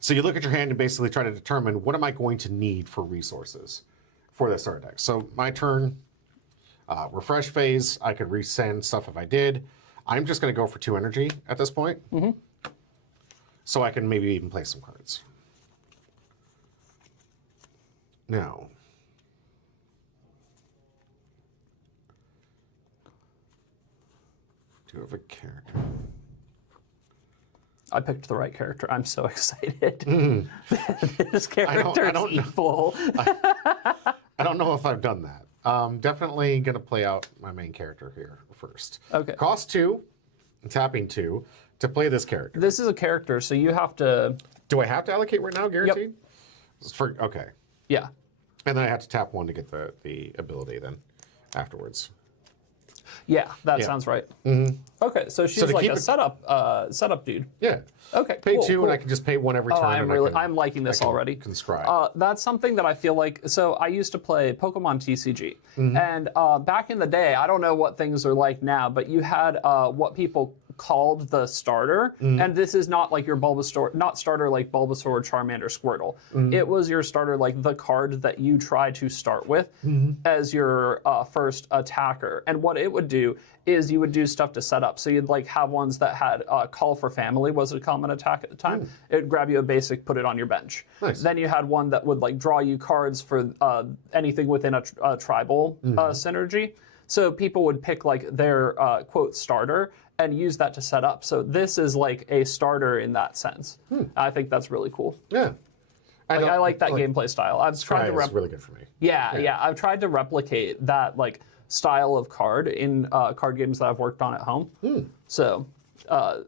So you look at your hand and basically try to determine what am I going to need for resources for that starter deck. So my turn, refresh phase, I could resend stuff if I did. I'm just going to go for 2 energy at this point. So I can maybe even play some cards. Now, do you have a character? I picked the right character. I'm so excited. This character is evil. I don't know if I've done that. Definitely going to play out my main character here first. Okay. Cost 2, tapping 2 to play this character. This is a character, so you have to... Do I have to allocate right now, guaranteed? Yep. Okay. Yeah. And then I have to tap 1 to get the ability then afterwards. Yeah, that sounds right. Okay, so she's like a setup dude. Yeah. Okay, Pay cool, 2 cool. and I can just pay 1 every turn. I'm liking this already. Can scry. That's something that I feel like, so I used to play Pokemon TCG. And back in the day, I don't know what things are like now, but you had what people called the starter, and this is not like your Bulbasaur, not starter like Bulbasaur, Charmander, Squirtle. It was your starter, like the card that you try to start with as your first attacker. And what it would do is you would do stuff to set up. So you'd like have ones that had Call for Family was a common attack at the time. It'd grab you a basic, put it on your bench. Nice. Then you had one that would like draw you cards for anything within a tribal synergy. So people would pick like their quote starter and use that to set up. So this is like a starter in that sense. I think that's really cool. Yeah. I like that gameplay style. I've tried to It's really good for me. Yeah. I've tried to replicate that like style of card in card games that I've worked on at home. So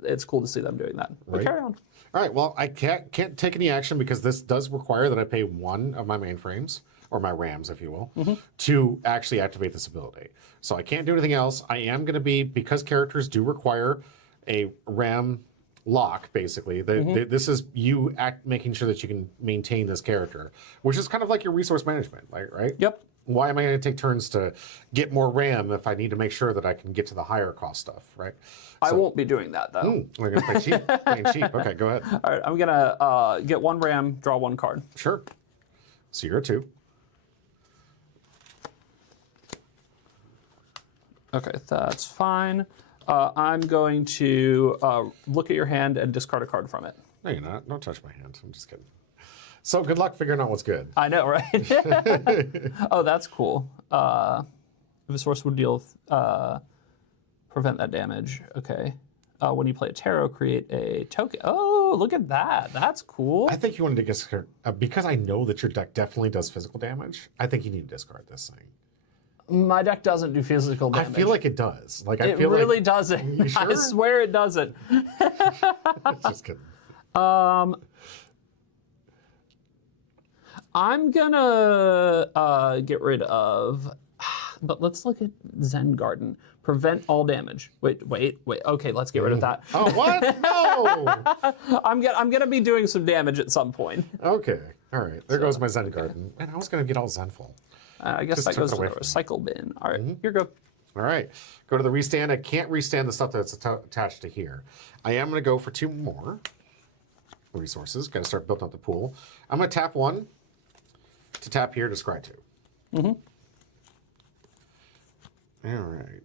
it's cool to see them doing that. But carry on. All right. Well, I can't take any action because this does require that I pay 1 of my mainframes, or my RAMs, if you will, to actually activate this ability. So I can't do anything else. I am going to be, because characters do require a RAM lock, basically. This is you making sure that you can maintain this character, which is kind of like your resource management, right? Yep. Why am I going to take turns to get more RAM if I need to make sure that I can get to the higher cost stuff, right? I won't be doing that, though. I'm going to play cheap. Playing cheap. Okay, go ahead. All right, I'm going to get 1 RAM, draw 1 card. Sure. So you're a 2. Okay, that's fine. I'm going to look at your hand and discard a card from it. No, you're not. Don't touch my hand. I'm just kidding. So good luck figuring out what's good. I know, right? Oh, that's cool. if a source would deal prevent that damage. Okay. When you play a tarot, create a token. Oh, look at that. That's cool. I think you wanted to discard because I know that your deck definitely does physical damage. I think you need to discard this thing. My deck doesn't do physical damage. I feel like it does. Like I it feel really like, doesn't. You sure? I swear it doesn't. Just kidding. I'm gonna get rid of, but let's look at Zen Garden. Prevent all damage. Wait. Okay, let's get rid of that. Oh, what? No! I'm gonna be doing some damage at some point. Okay, all right. There goes my Zen Garden. And I was gonna get all Zenful. I guess Just that took goes it to away the from me. recycle bin. All right, you're good. All right, go to the restand. I can't restand the stuff that's attached to here. I am gonna go for 2 more resources. Gotta start building up the pool. I'm gonna tap 1 to tap here to scry 2. All right.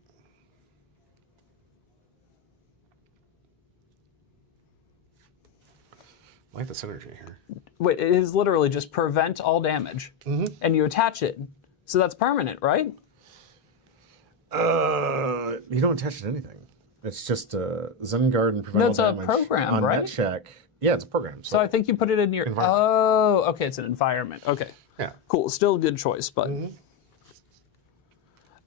I like the synergy here. Wait, it is literally just prevent all damage, and you attach it, so that's permanent, right? You don't attach it to anything. It's just Zen Garden prevent That's all a damage program, on right? net check. Yeah, it's a program. So I think you put it in your Environment. Oh, okay, it's an environment. Okay, yeah. cool. Still a good choice, but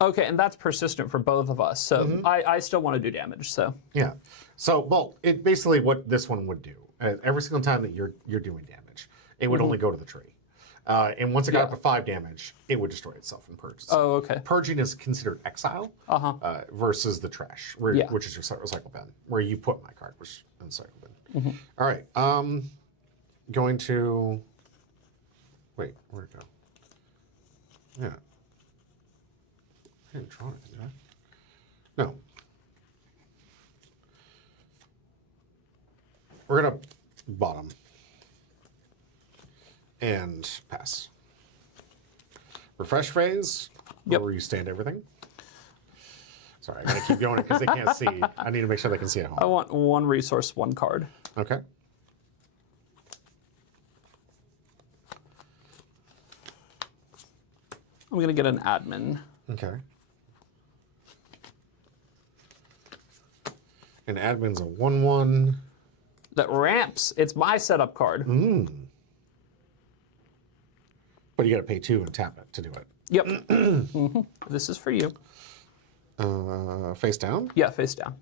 okay, and that's persistent for both of us. So I still want to do damage. So Yeah. So, well, it basically what this one would do. Every single time that you're doing damage, it would only go to the tree. And once it got up to 5 damage, it would destroy itself and purge itself. oh, okay. Purging is considered exile versus the trash, which is your recycle bin, where you put my card, which is in the recycle bin. All right. Going to... Wait, where'd it go? Yeah. I didn't draw anything, did I? No. We're going to bottom. And pass. Refresh phase, where you stand everything. Sorry, I gotta keep going because they can't see. I need to make sure they can see at home. I want 1 resource, 1 card. Okay. I'm gonna get an admin. Okay. And admin's a 1/1. That ramps. It's my setup card. But you gotta pay 2 and tap it to do it. Yep. This is for you. Face down? Yeah, face down.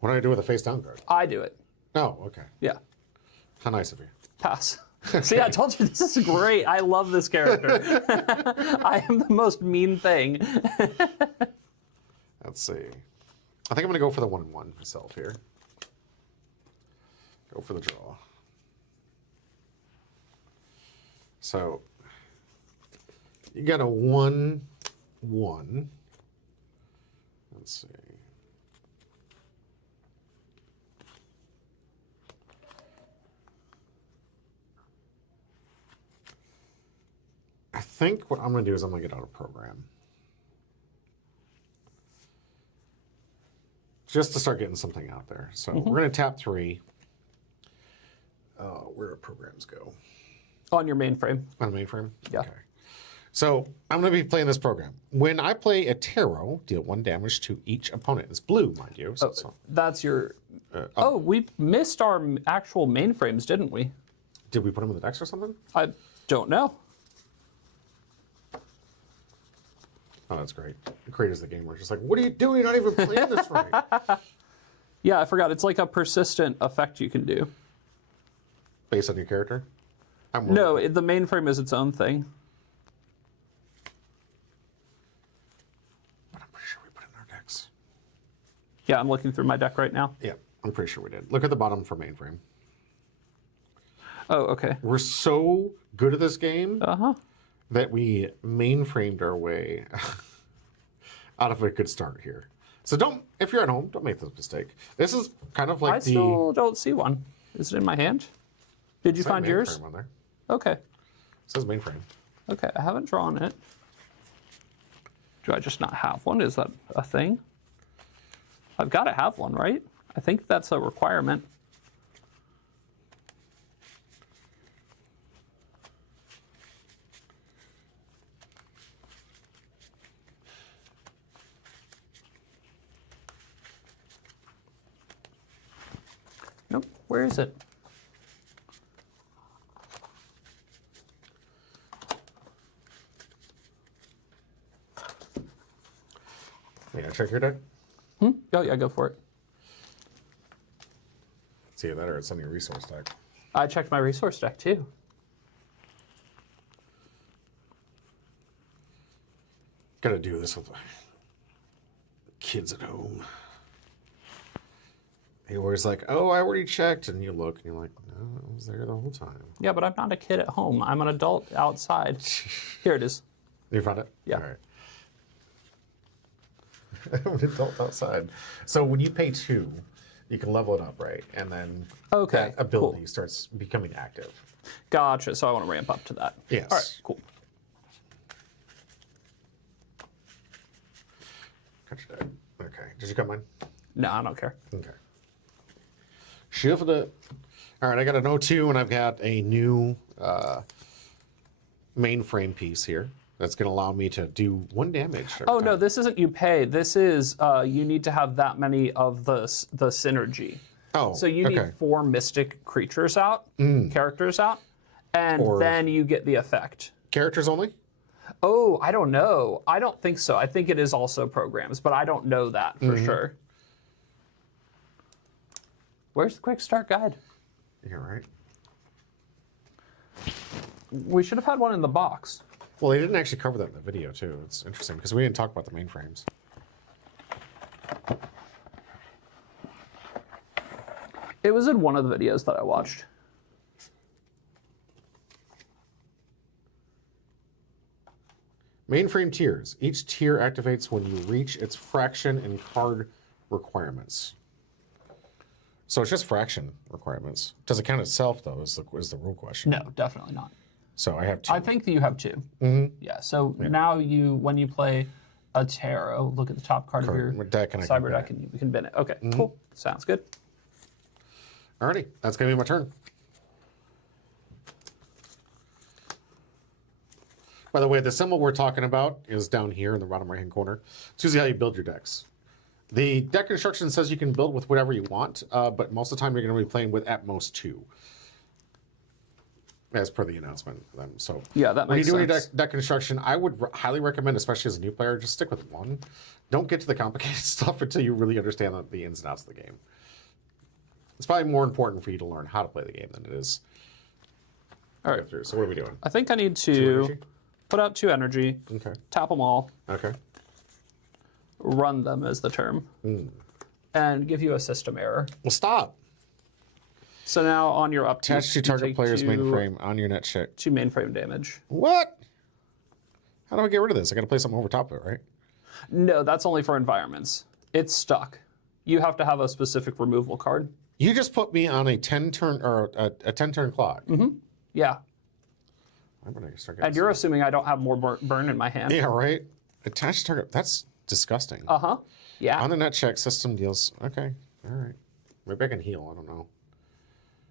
What do I do with a face down card? I do it. Oh, okay. Yeah. How nice of you. Pass. See, I told you this is great. I love this character. I am the most mean thing. Let's see. I think I'm gonna go for the 1/1 myself here. Go for the draw. So you got a 1/1. Let's see. I think what I'm going to do is I'm going to get out of program. Just to start getting something out there. So we're going to tap 3. Where do programs go? On your mainframe. On mainframe? Yeah. Okay. So I'm going to be playing this program. When I play a tarot, deal 1 damage to each opponent. It's blue, mind you. So That's your... we missed our actual mainframes, didn't we? did we put them in the decks or something? I don't know. Oh, that's great. The creators of the game were just like, what are you doing? You're not even playing this right. Yeah, I forgot. It's like a persistent effect you can do. Based on your character? No, the mainframe is its own thing. But I'm pretty sure we put it in our decks. Yeah, I'm looking through my deck right now. Yeah, I'm pretty sure we did. Look at the bottom for mainframe. Oh, okay. We're so good at this game Uh-huh. that we mainframed our way out of a good start here. So don't, if you're at home, don't make this mistake. This is kind of like I still don't see one. Is it in my hand? Did you find yours? On there. Okay. It says mainframe. Okay, I haven't drawn it. Do I just not have one? Is that a thing? I've got to have one, right? I think that's a requirement. Where is it? Yeah, check your deck. Oh, yeah, go for it. It's either that or it's on your resource deck. I checked my resource deck, too. Gotta do this with kids at home. He always like, oh, I already checked. And you look and you're like, no, I was there the whole time. Yeah, but I'm not a kid at home. I'm an adult outside. Here it is. You found it? Yeah. All right. I'm an adult outside. So when you pay 2, you can level it up, right? And then Okay, that ability cool. starts becoming active. Gotcha. So I want to ramp up to that. Yes. All right, cool. Got your deck. Okay. Did you cut mine? No, I don't care. Okay. Shift it. All right, I got an O2 and I've got a new mainframe piece here that's going to allow me to do 1 damage. Oh, no, this isn't you pay. This is you need to have that many of the synergy. Oh, So you need 4 mystic creatures out, characters out, and then you get the effect. Characters only? Oh, I don't know. I don't think so. I think it is also programs, but I don't know that for sure. Where's the quick start guide? Yeah, right. We should have had one in the box. Well, they didn't actually cover that in the video, too. It's interesting because we didn't talk about the mainframes. It was in one of the videos that I watched. Mainframe tiers. Each tier activates when you reach its fraction and card requirements. So it's just fraction requirements. Does it count itself, though, is the real question. No, definitely not. So I have 2. I think that you have 2. Yeah, so now when you play a tarot, look at the top card of your deck and cyber deck and you can bin it. Okay, cool. Sounds good. Alrighty, that's going to be my turn. By the way, the symbol we're talking about is down here in the bottom right-hand corner. It's usually how you build your decks. The deck construction says you can build with whatever you want, but most of the time you're going to be playing with at most 2. As per the announcement. So yeah, that makes sense. When you do any deck construction, I would highly recommend, especially as a new player, just stick with 1. Don't get to the complicated stuff until you really understand the ins and outs of the game. It's probably more important for you to learn how to play the game than it is. All right. So what are we doing? I think I need to put out 2 energy, Okay. tap them all, Okay. run them is the term, and give you a system error. Well, stop. So now on your upkeep, Attach to you target take player's 2 mainframe on your net check. 2 mainframe damage. What? How do I get rid of this? I got to play something over top of it, right? No, that's only for environments. It's stuck. You have to have a specific removal card. You just put me on a 10-turn or a 10-turn clock. Yeah. I'm gonna start getting And you're assuming I don't have more burn in my hand. Yeah, right. Attach to target. That's disgusting. Uh-huh. Yeah. On the net check, system deals. Okay. All right. Maybe I can heal. I don't know.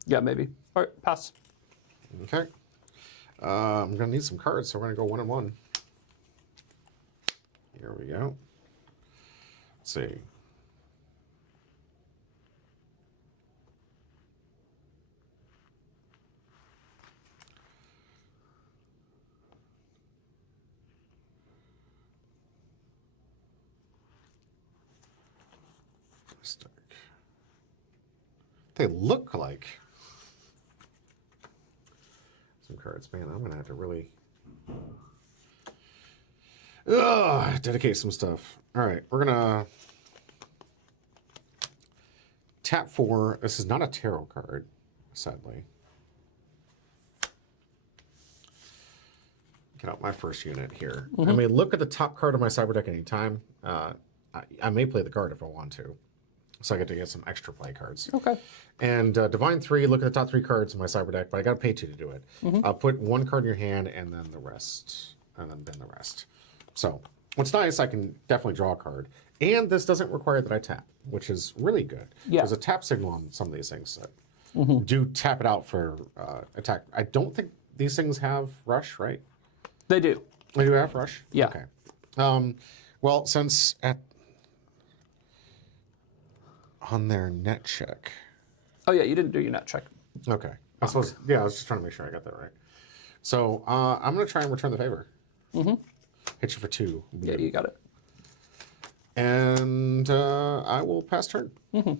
Yeah, maybe. All right, pass. Okay. I'm gonna need some cards, so we're gonna go 1 and 1. Here we go. Let's see. They look like some cards. Man, I'm gonna have to really dedicate some stuff. All right, we're gonna tap 4. This is not a tarot card, sadly. Get out my first unit here. I may look at the top card of my cyber deck anytime. I may play the card if I want to. So I get to get some extra play cards. Okay. And Divine 3, look at the top 3 cards in my cyber deck, but I got to pay 2 to do it. I'll put 1 card in your hand and then the rest, and then bin the rest. So what's nice, I can definitely draw a card. And this doesn't require that I tap, which is really good. Yeah. There's a tap signal on some of these things that do tap it out for attack. I don't think these things have rush, right? They do. They do have rush? Yeah. Okay. Well, since on their net check. Oh yeah, you didn't do your net check. Okay. I suppose. Yeah, I was just trying to make sure I got that right. So I'm gonna try and return the favor. Mm-hmm. Hit you for 2. Yeah, you got it. And I will pass turn. Mm-hmm.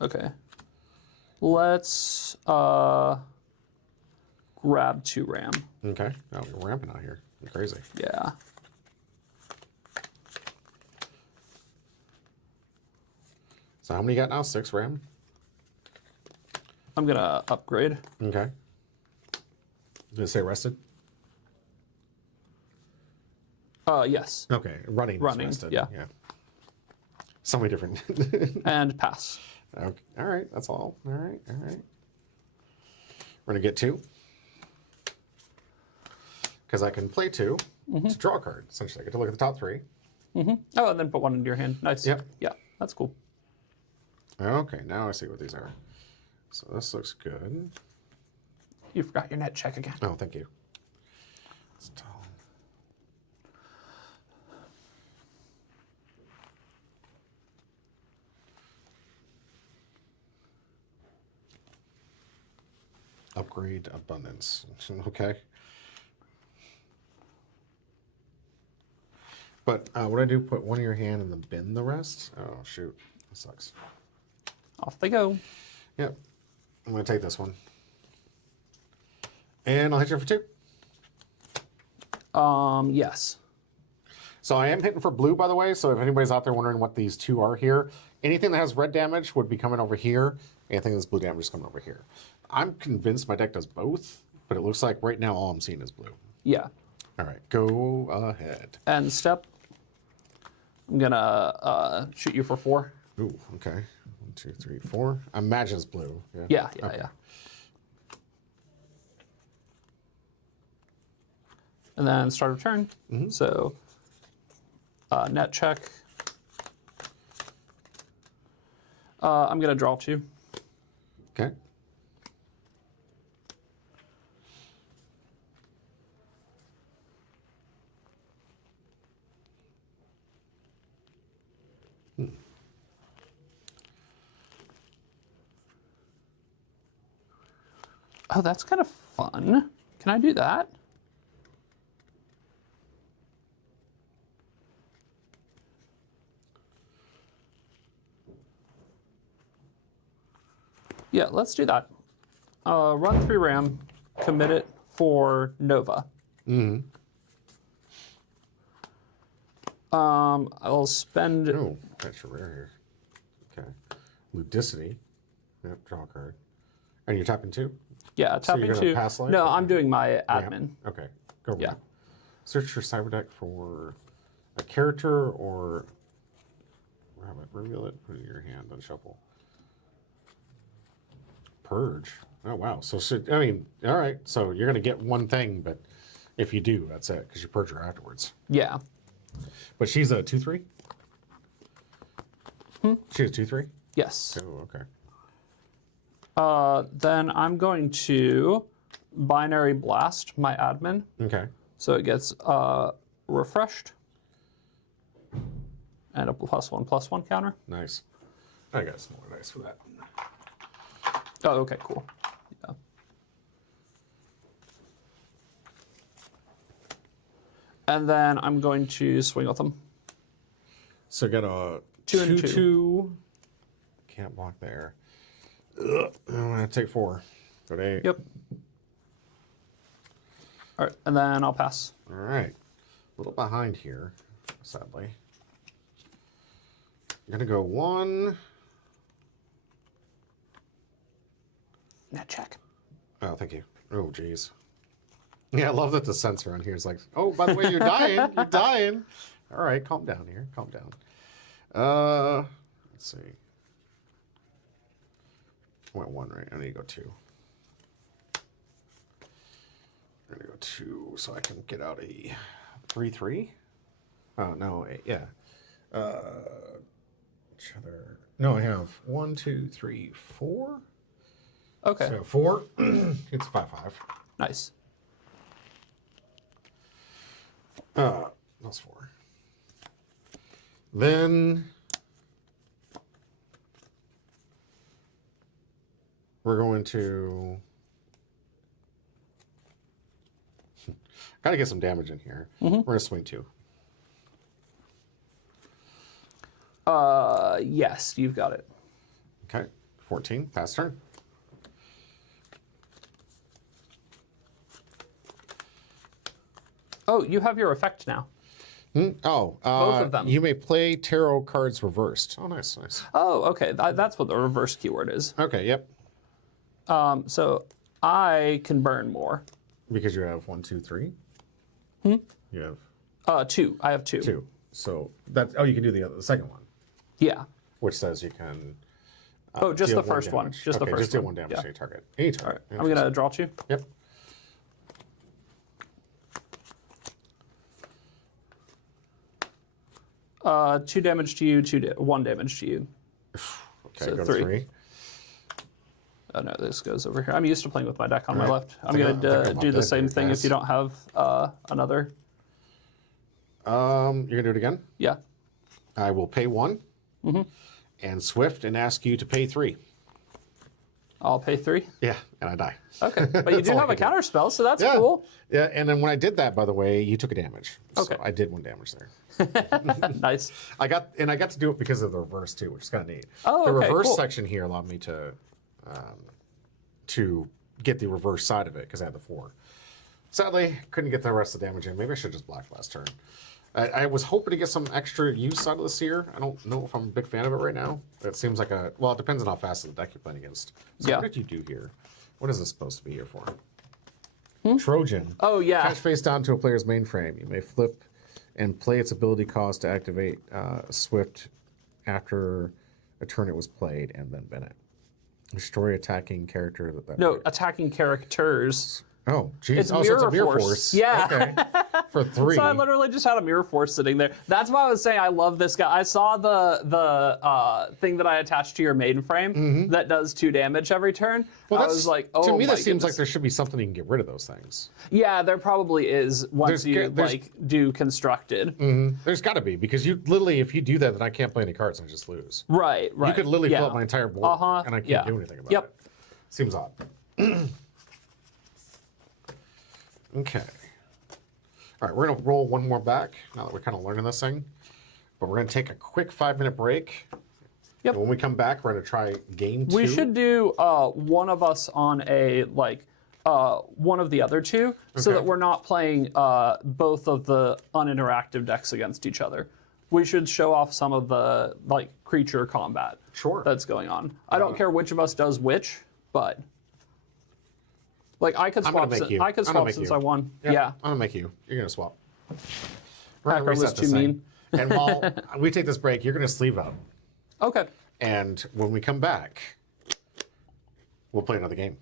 Okay. Let's grab 2 ram. Okay. Oh, we're ramping out here. You're crazy. Yeah. So how many you got now? 6 ram? I'm gonna upgrade. Okay. Did it say rested? Yes. Okay. Running. is Running, rested. yeah. So many different. And pass. Okay. All right. That's all. All right. All right. We're going to get 2. Because I can play 2 to draw a card. Essentially, I get to look at the top 3. Oh, and then put 1 into your hand. Nice. Yep. Yeah, that's cool. Okay. Now I see what these are. So this looks good. You forgot your net check again. Oh, thank you. It's tall. Upgrade abundance. Okay. But what do I do? Put 1 in your hand and then bin the rest? Oh, shoot. That sucks. Off they go. Yep. I'm going to take this one. And I'll hit you for 2. Yes. So I am hitting for blue, by the way. So if anybody's out there wondering what these 2 are here, anything that has red damage would be coming over here. Anything that's blue damage is coming over here. I'm convinced my deck does both, but it looks like right now all I'm seeing is blue. Yeah. All right, go ahead. And step. I'm gonna shoot you for 4. Ooh, okay. 1, 2, 3, 4. I imagine it's blue. Yeah, Okay. yeah. And then start of turn. So net check. I'm gonna draw 2. Okay. Oh, that's kind of fun. Can I do that? Yeah, let's do that. Run 3 ram, commit it for Nova. I'll spend. Oh, that's rare here. Okay. Ludicity. Yep, draw a card. And you're tapping 2? Yeah, tapping you're gonna 2. pass life? No, Okay. I'm doing my admin. Okay, go Yeah. ahead. Search your cyber deck for a character or grab it, reveal it, put it in your hand, then shuffle. Purge. Oh wow. So I mean, all right. So you're gonna get 1 thing, but if you do, that's it, because you purge her afterwards. Yeah. But she's a 2/3. She's a 2/3. Yes. Oh, okay. Then I'm going to binary blast my admin, Okay. so it gets refreshed and a +1/+1 counter. Nice. I got some more dice for that. Oh, okay, cool. Yeah. And then I'm going to swing with them. So I got a 2 and 2. 2. Can't block there. Ugh. I'm gonna take 4. Go to 8. Yep. All right, and then I'll pass. All right. A little behind here, sadly. I'm gonna go 1. Net check. Oh, thank you. Oh, geez. Yeah, I love that the sensor on here is like, oh, by the way, you're dying. You're dying. All right, calm down here. Calm down. Let's see. I went 1, right? I need to go 2. I'm gonna go 2 so I can get out a 3/3. Oh no, 8, yeah. Which other? No, I have 1, 2, 3, 4. Okay, So 4. It's 5/5. nice. That's 4. Then we're going to gotta get some damage in here. We're gonna swing 2. Yes, you've got it. Okay, 14. Pass turn. Oh, you have your effect now. Oh, Both of them. You may play tarot cards reversed. Oh, nice, nice. Oh, okay. That's what the reverse keyword is. Okay, yep. So I can burn more. Because you have 1, 2, 3. You have 2. I have 2. 2. So that's you can do the second one, Yeah. which says you can. Oh, just deal the first one. damage. Just the Okay, first just deal one. 1 damage Yeah. to your target. Any target. I'm gonna draw 2. Yep. Uh, 2 damage to you. 1 damage to you. Okay, So go 3. to 3. Oh no, this goes over here. I'm used to playing with my deck on my Right. left. I'm I think gonna I'm do the dead same here, thing guys. if you don't have another. You're gonna do it again. Yeah. I will pay 1, and Swift, and ask you to pay 3. I'll pay 3. Yeah, and I die. Okay, but you do all I have a can do. counter spell, so that's Yeah. cool. Yeah, and then when I did that, by the way, you took a damage. Okay. So I did 1 damage there. Nice. I got to do it because of the reverse too, which is kind of neat. Oh, the okay, reverse cool. section here allowed me to get the reverse side of it because I had the 4. Sadly, couldn't get the rest of the damage in. Maybe I should just black last turn. I was hoping to get some extra use out of this here. I don't know if I'm a big fan of it right now. It seems like it depends on how fast the deck you're playing against. So Yeah. what did you do here? What is this supposed to be here for? Trojan. Oh yeah. Catch face down to a player's mainframe. You may flip and play its ability cost to activate Swift after a turn it was played, and then bin it. Destroy attacking character that No, player- attacking characters. Oh, geez. It's So it's a Mirror mirror Force. force. Yeah. Okay. For 3. So I literally just had a mirror force sitting there. That's why I was saying I love this guy. I saw the thing that I attached to your mainframe that does 2 damage every turn. Well, I that's, was like, oh to me, my that seems like goodness. there should be something you can get rid of those things. Yeah, there probably is once you do constructed. There's got to be, because you literally, if you do that, then I can't play any cards and I just lose. Right. You could literally yeah. fill up my entire board, and I can't yeah. do anything about Yep. it. Seems odd. Okay. All right, we're going to roll 1 more back now that we're kind of learning this thing. But we're going to take a quick 5-minute break. Yep. And when we come back, we're going to try game 2. We should do one of us on a one of the other 2, so Okay. that we're not playing both of the uninteractive decks against each other. We should show off some of the creature combat that's going on. I don't care which of us does which, but I could I'm gonna swap. make you. I could I'm gonna swap make since you. I won. Yeah. I'm going to make you. You're going to swap. We're Hacker going to was reset too this thing. mean. And while we take this break, you're going to sleeve out. Okay. And when we come back, we'll play another game.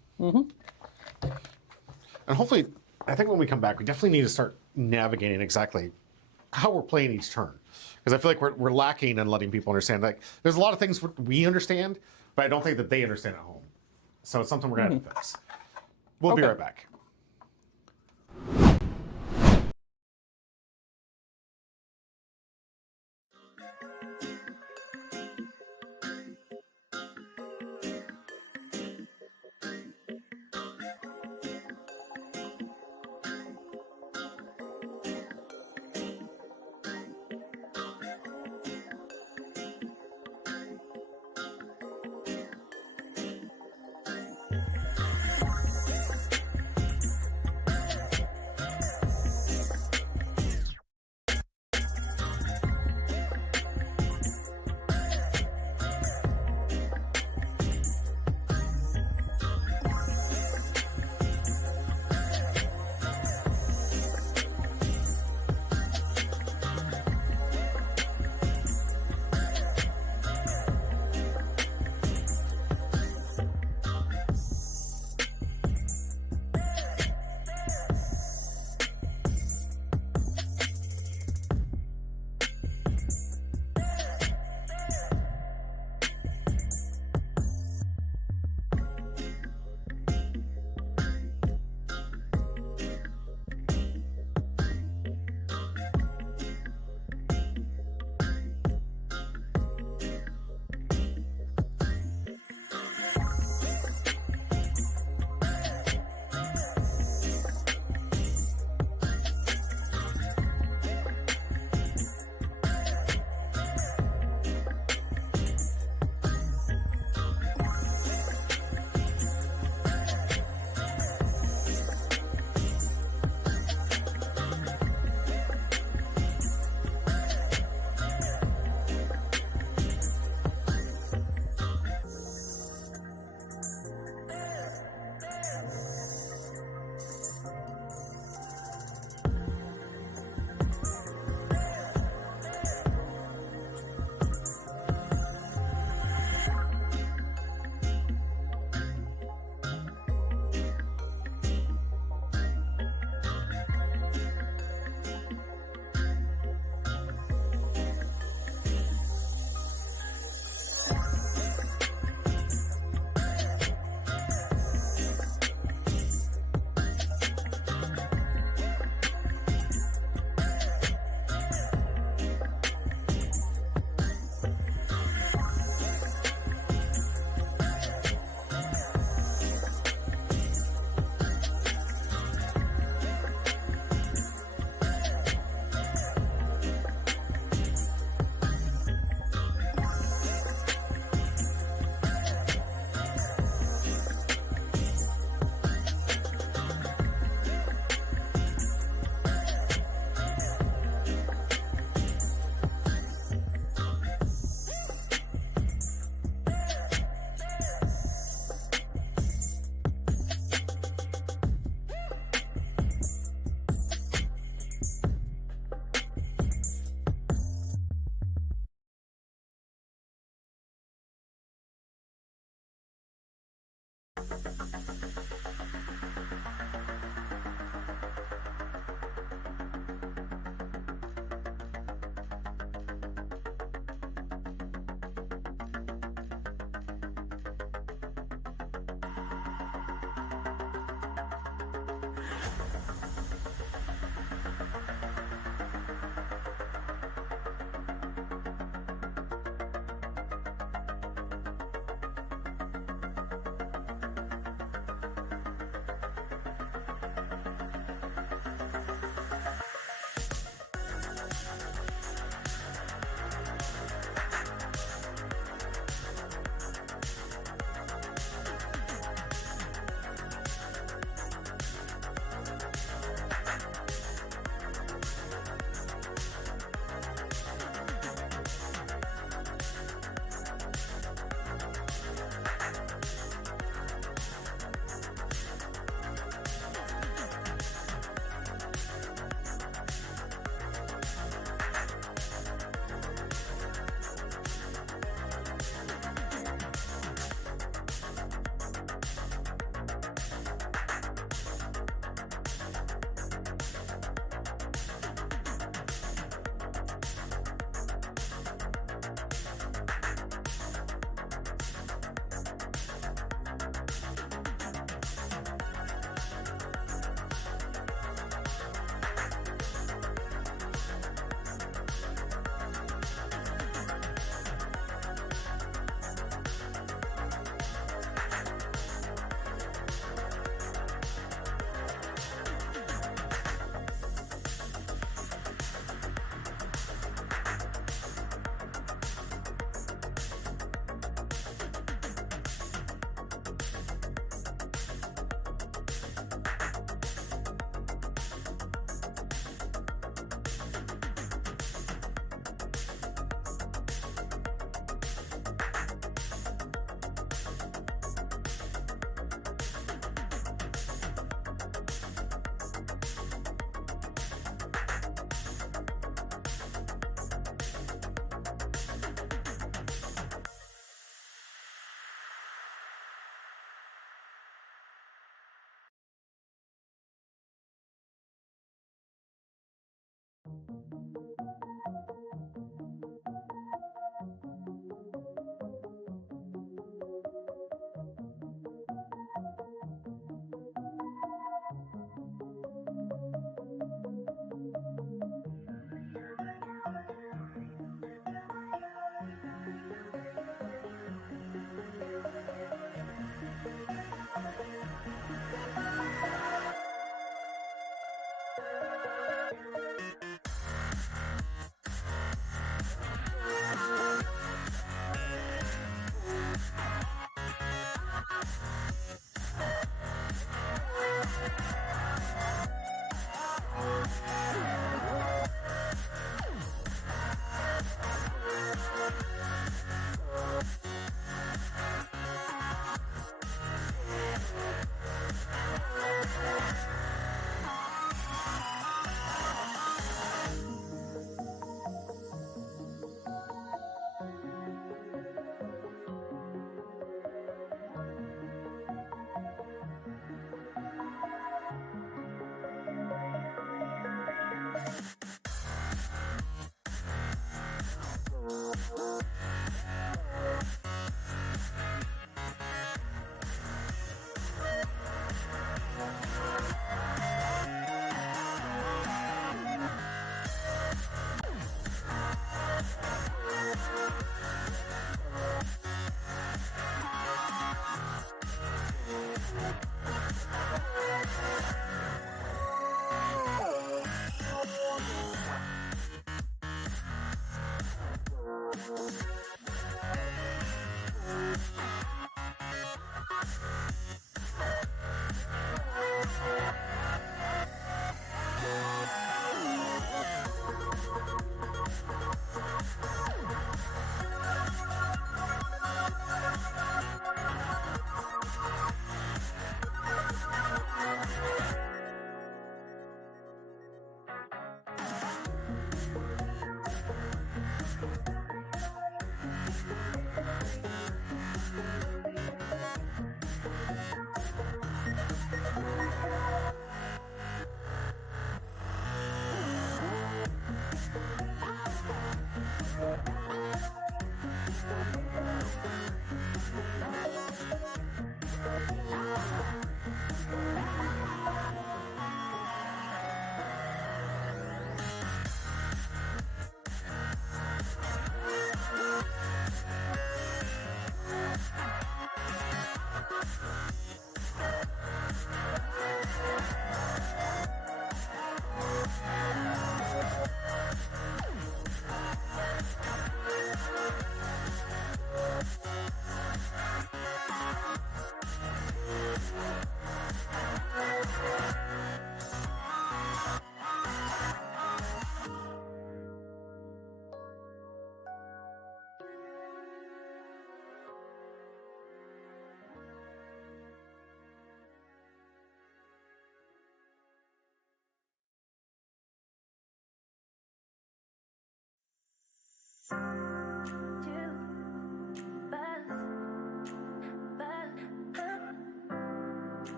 And hopefully, I think when we come back, we definitely need to start navigating exactly how we're playing each turn. Because I feel like we're lacking in letting people understand. There's a lot of things we understand, but I don't think that they understand at home. So it's something we're going to have to fix. We'll be Okay. right back.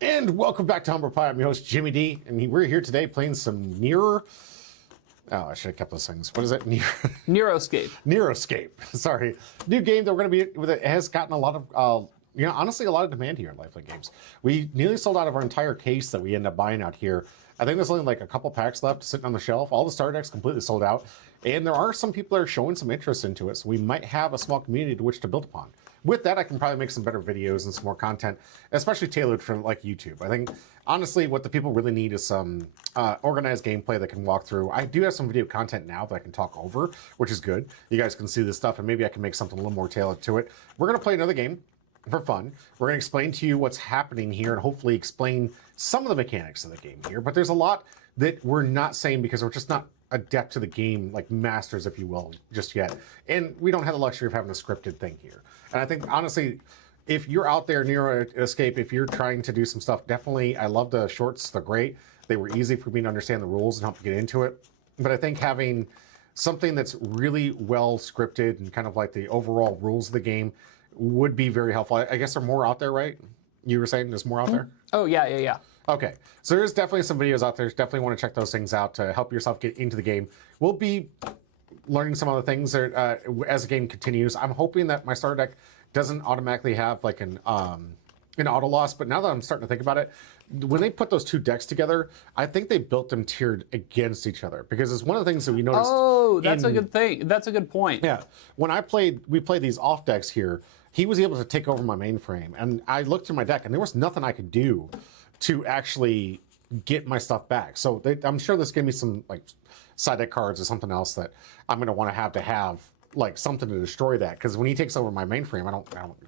And welcome back to Humble Pie. I'm your host, Jimmy D, and we're here today playing some Neur. Oh, I should have kept those things. What is it? Neuroscape. Neuroscape. Sorry. New game that we're going to be with. It has gotten a lot of, honestly, a lot of demand here in Lifelink games. We nearly sold out of our entire case that we ended up buying out here. I think there's only like a couple packs left sitting on the shelf. All the starter decks completely sold out. And there are some people that are showing some interest into it, so we might have a small community to which to build upon. With that, I can probably make some better videos and some more content, especially tailored for like YouTube. I think, honestly, what the people really need is some organized gameplay that can walk through. I do have some video content now that I can talk over, which is good. You guys can see this stuff, and maybe I can make something a little more tailored to it. We're going to play another game for fun. We're going to explain to you what's happening here and hopefully explain some of the mechanics of the game here. But there's a lot that we're not saying because we're just not adept to the game, like masters, if you will, just yet. And we don't have the luxury of having a scripted thing here. And I think, honestly, if you're out there near Escape, if you're trying to do some stuff, definitely, I love the shorts. They're great. They were easy for me to understand the rules and help me get into it. But I think having something that's really well scripted and kind of like the overall rules of the game would be very helpful. I guess there are more out there, right? You were saying there's more out there? Oh, yeah. Okay, so there's definitely some videos out there. Definitely want to check those things out to help yourself get into the game. We'll be learning some other things that, as the game continues. I'm hoping that my starter deck doesn't automatically have like an auto loss, but now that I'm starting to think about it, when they put those two decks together, I think they built them tiered against each other, because it's one of the things that we noticed. Oh, that's a good thing. That's a good point. Yeah, when we played these off decks here, he was able to take over my mainframe, and I looked through my deck, and there was nothing I could do to actually get my stuff back. So I'm sure this gave me some like side deck cards or something else that I'm going to want to have like something to destroy that, because when he takes over my mainframe,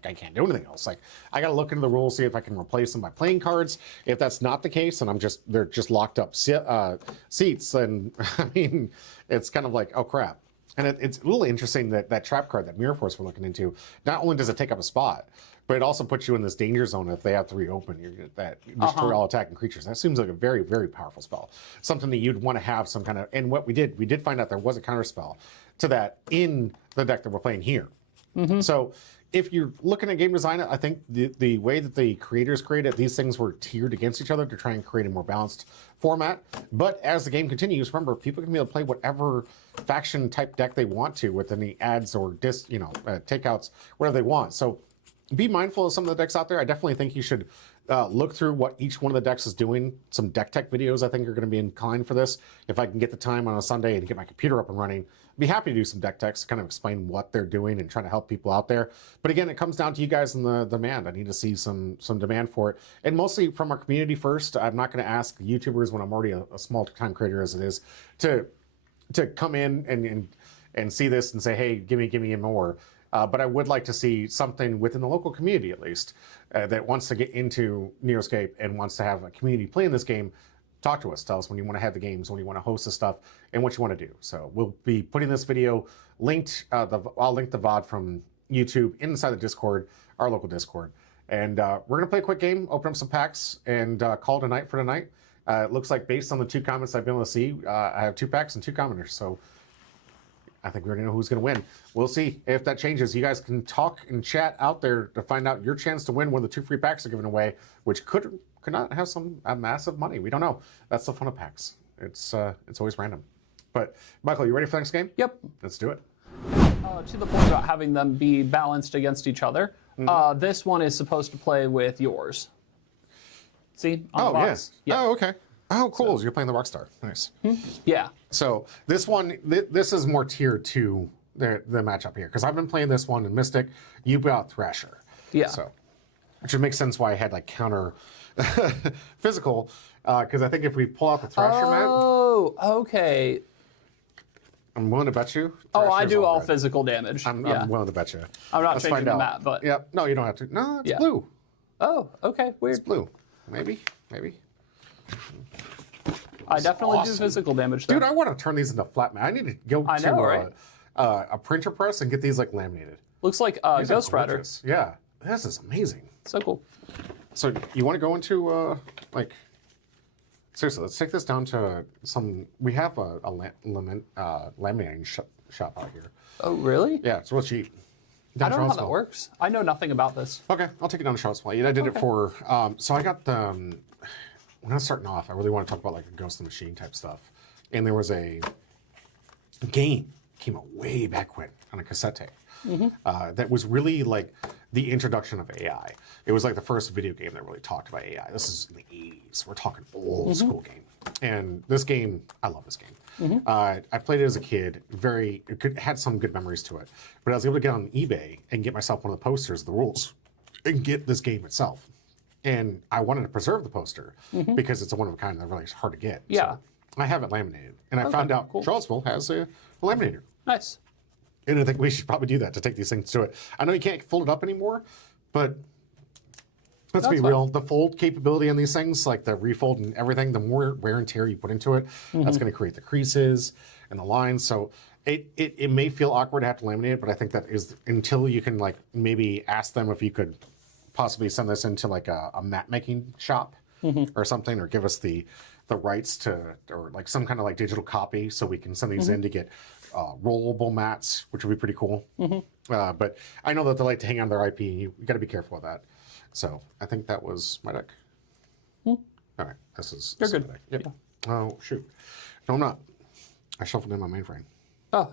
I can't do anything else. Like, I got to look into the rules, see if I can replace them by playing cards. If that's not the case, and they're just locked up seats, then I mean, it's kind of like, oh crap. And it's really interesting that that trap card, that Mirror Force we're looking into, not only does it take up a spot, but it also puts you in this danger zone. If they have to reopen, you're gonna destroy all attacking creatures. That seems like a very, very powerful spell. Something that you'd want to have some kind of, and what we did find out there was a counter spell to that in the deck that we're playing here. So if you're looking at game design, I think the way that the creators created these things were tiered against each other to try and create a more balanced format. But as the game continues, remember, people can be able to play whatever faction type deck they want to with any ads or takeouts, whatever they want. So be mindful of some of the decks out there. I definitely think you should look through what each one of the decks is doing. Some deck tech videos I think are going to be inclined for this. If I can get the time on a Sunday and get my computer up and running, I'd be happy to do some deck techs to kind of explain what they're doing and trying to help people out there. But again, it comes down to you guys and the demand. I need to see some demand for it, and mostly from our community first. I'm not going to ask YouTubers, when I'm already a small time creator as it is, to come in and see this and say, hey, give me more. But I would like to see something within the local community, at least, that wants to get into Neoscape and wants to have a community playing this game. Talk to us. Tell us when you want to have the games, when you want to host the stuff, and what you want to do. So we'll be putting this video linked. I'll link the VOD from YouTube inside the Discord, our local Discord. And we're going to play a quick game, open up some packs, and call it a night for tonight. It looks like, based on the 2 comments I've been able to see, I have 2 packs and 2 commenters. So I think we already know who's going to win. We'll see if that changes. You guys can talk and chat out there to find out your chance to win when the 2 free packs are given away, which could not have some massive money. We don't know. That's the fun of packs. It's always random. But Michael, you ready for the next game? Yep. Let's do it. To the point about having them be balanced against each other, this one is supposed to play with yours. See? On the box? Yes. Yeah. Oh, okay. Oh, cool. So you're playing the Rockstar. Nice. Yeah. So this one, this is more tier 2, the matchup here, because I've been playing this one in Mystic. You brought Thrasher. Yeah. So, which would make sense why I had like counter physical, because I think if we pull out the Thrasher mat. Oh, okay. I'm willing to bet you. I do all red. physical damage. I'm willing to bet you. I'm not Let's changing find the out. map, but. Yep. No, you don't have to. No, it's blue. Oh, okay. Weird. It's blue. Maybe. I definitely awesome. do physical damage, though. Dude, I want to turn these into flat mat. I need to go to a printer press and get these like laminated. Looks like These Ghost are Rider. gorgeous. Yeah, this is amazing. So cool. So you want to go into seriously? Let's take this down to some. We have a laminating shop out here. Oh, really? Yeah, it's real cheap. I don't know how that works. I know nothing about this. Okay, I'll take it down to Charlottesville. I did it for. So I got the. When I was starting off, I really want to talk about like a Ghost in the Machine type stuff, and there was a game came out way back when on a cassette tape that was really like the introduction of AI. It was like the first video game that really talked about AI. This is in the 80s. We're talking old school game, and this game, I love this game. I played it as a kid. Had some good memories to it, but I was able to get on eBay and get myself one of the posters, the rules, and get this game itself. And I wanted to preserve the poster because it's a one of a kind that really is hard to get. Yeah. So I have it laminated. And I found out Charlottesville has a laminator. Nice. And I think we should probably do that to take these things to it. I know you can't fold it up anymore, but Let's be real. The fold capability on these things, like the refold and everything, the more wear and tear you put into it, that's going to create the creases and the lines. So it may feel awkward to have to laminate it, but I think that is until you can like maybe ask them if you could possibly send this into like a mat making shop or something, or give us the rights to, or like some kind of like digital copy so we can send these in to get rollable mats, which would be pretty cool. But I know that they like to hang on their IP. You got to be careful of that. So I think that was my deck. All right, this is You're good. my deck. Yep. Yeah. Oh shoot, no, I'm not. I shuffled in my mainframe. Oh,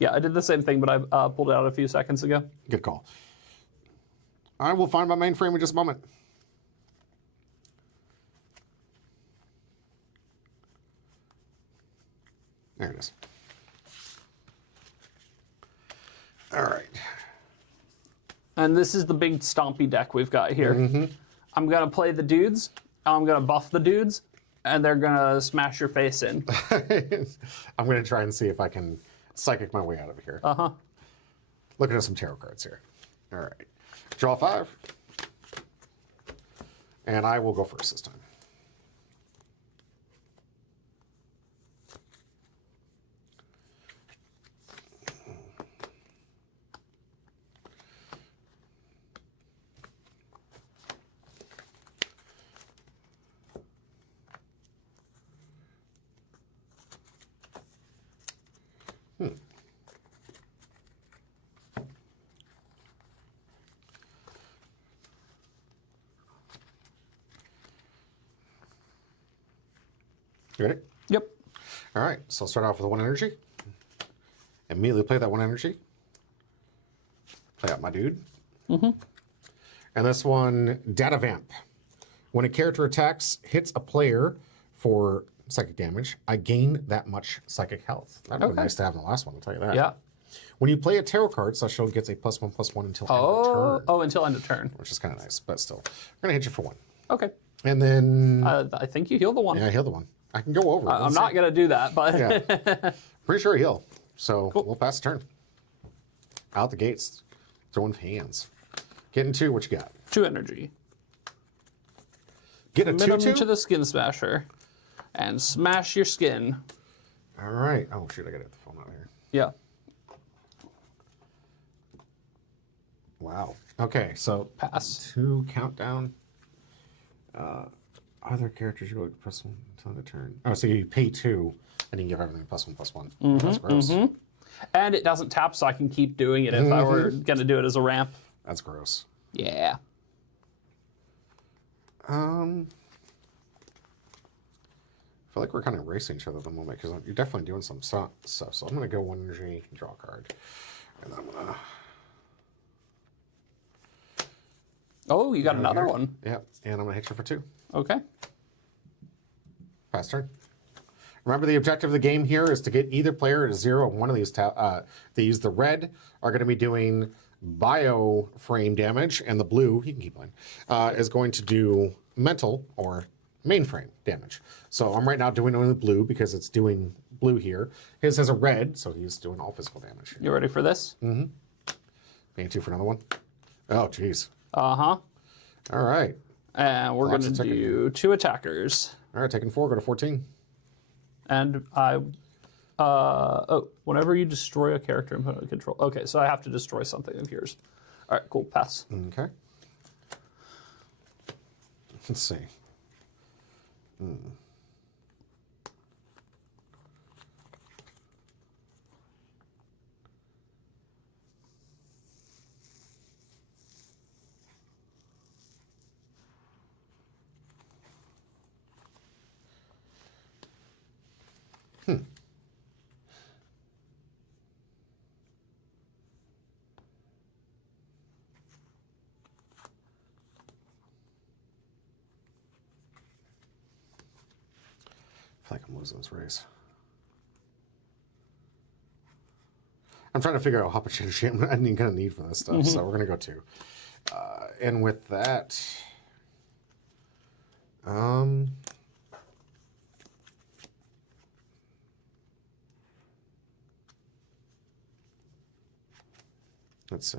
yeah, I did the same thing, but I pulled it out a few seconds ago. Good call. I will find my mainframe in just a moment. There it is. All right. And this is the big stompy deck we've got here. I'm going to play the dudes, I'm going to buff the dudes, and they're going to smash your face in. I'm going to try and see if I can psychic my way out of here. Looking at some tarot cards here. All right. Draw 5. And I will go first this time. You ready? Yep. All right, so I'll start off with 1 energy. Immediately play that 1 energy. Play out my dude. And this one, Data Vamp. When a character attacks, hits a player for psychic damage, I gain that much psychic health. That would be nice to have in the last one, I'll tell you that. Yeah. When you play a tarot card, Sasha gets a +1/+1 until end of turn. Oh, until end of turn. Which is kind of nice, but still. I'm going to hit you for 1. Okay. And then... I think you heal the one. yeah, I heal the 1. I can go over it. I'm not going to do that, but... Yeah. Pretty sure I heal. So we'll pass the turn. Out the gates. Throwing hands. Getting 2, what you got? 2 energy. Get a 2/2? Commit to the Skin Smasher and smash your skin. All right. Oh, shoot, I got to get the phone out here. Yeah. Wow. Okay, so Pass. 2 countdown. Other characters you go +1 until the turn. Oh, so you pay 2 and you can give everything +1/+1. That's gross. And it doesn't tap, so I can keep doing it if I were going to do it as a ramp. That's gross. Yeah. I feel like we're kind of racing each other at the moment because you're definitely doing some stuff. So I'm going to go 1 energy, draw a card. And I'm going to... Oh, you got another one. Yep, and I'm going to hit you for 2. Okay. Pass turn. Remember, the objective of the game here is to get either player to 0 on one of these. These, the red, are going to be doing bio frame damage, and the blue, you can keep playing, is going to do mental or mainframe damage. So I'm right now doing only blue because it's doing blue here. His has a red, so he's doing all physical damage. You ready for this? Paying 2 for another one. Oh, jeez. Uh-huh. All right. And we're going to do 2 attackers. All right, taking 4, go to 14. And whenever you destroy a character and put it in control. Okay, so I have to destroy something of yours. All right, cool, pass. Okay. Let's see. I feel like I'm losing this race. I'm trying to figure out how much energy I'm going to need for this stuff, so we're going to go 2. And with that, let's see.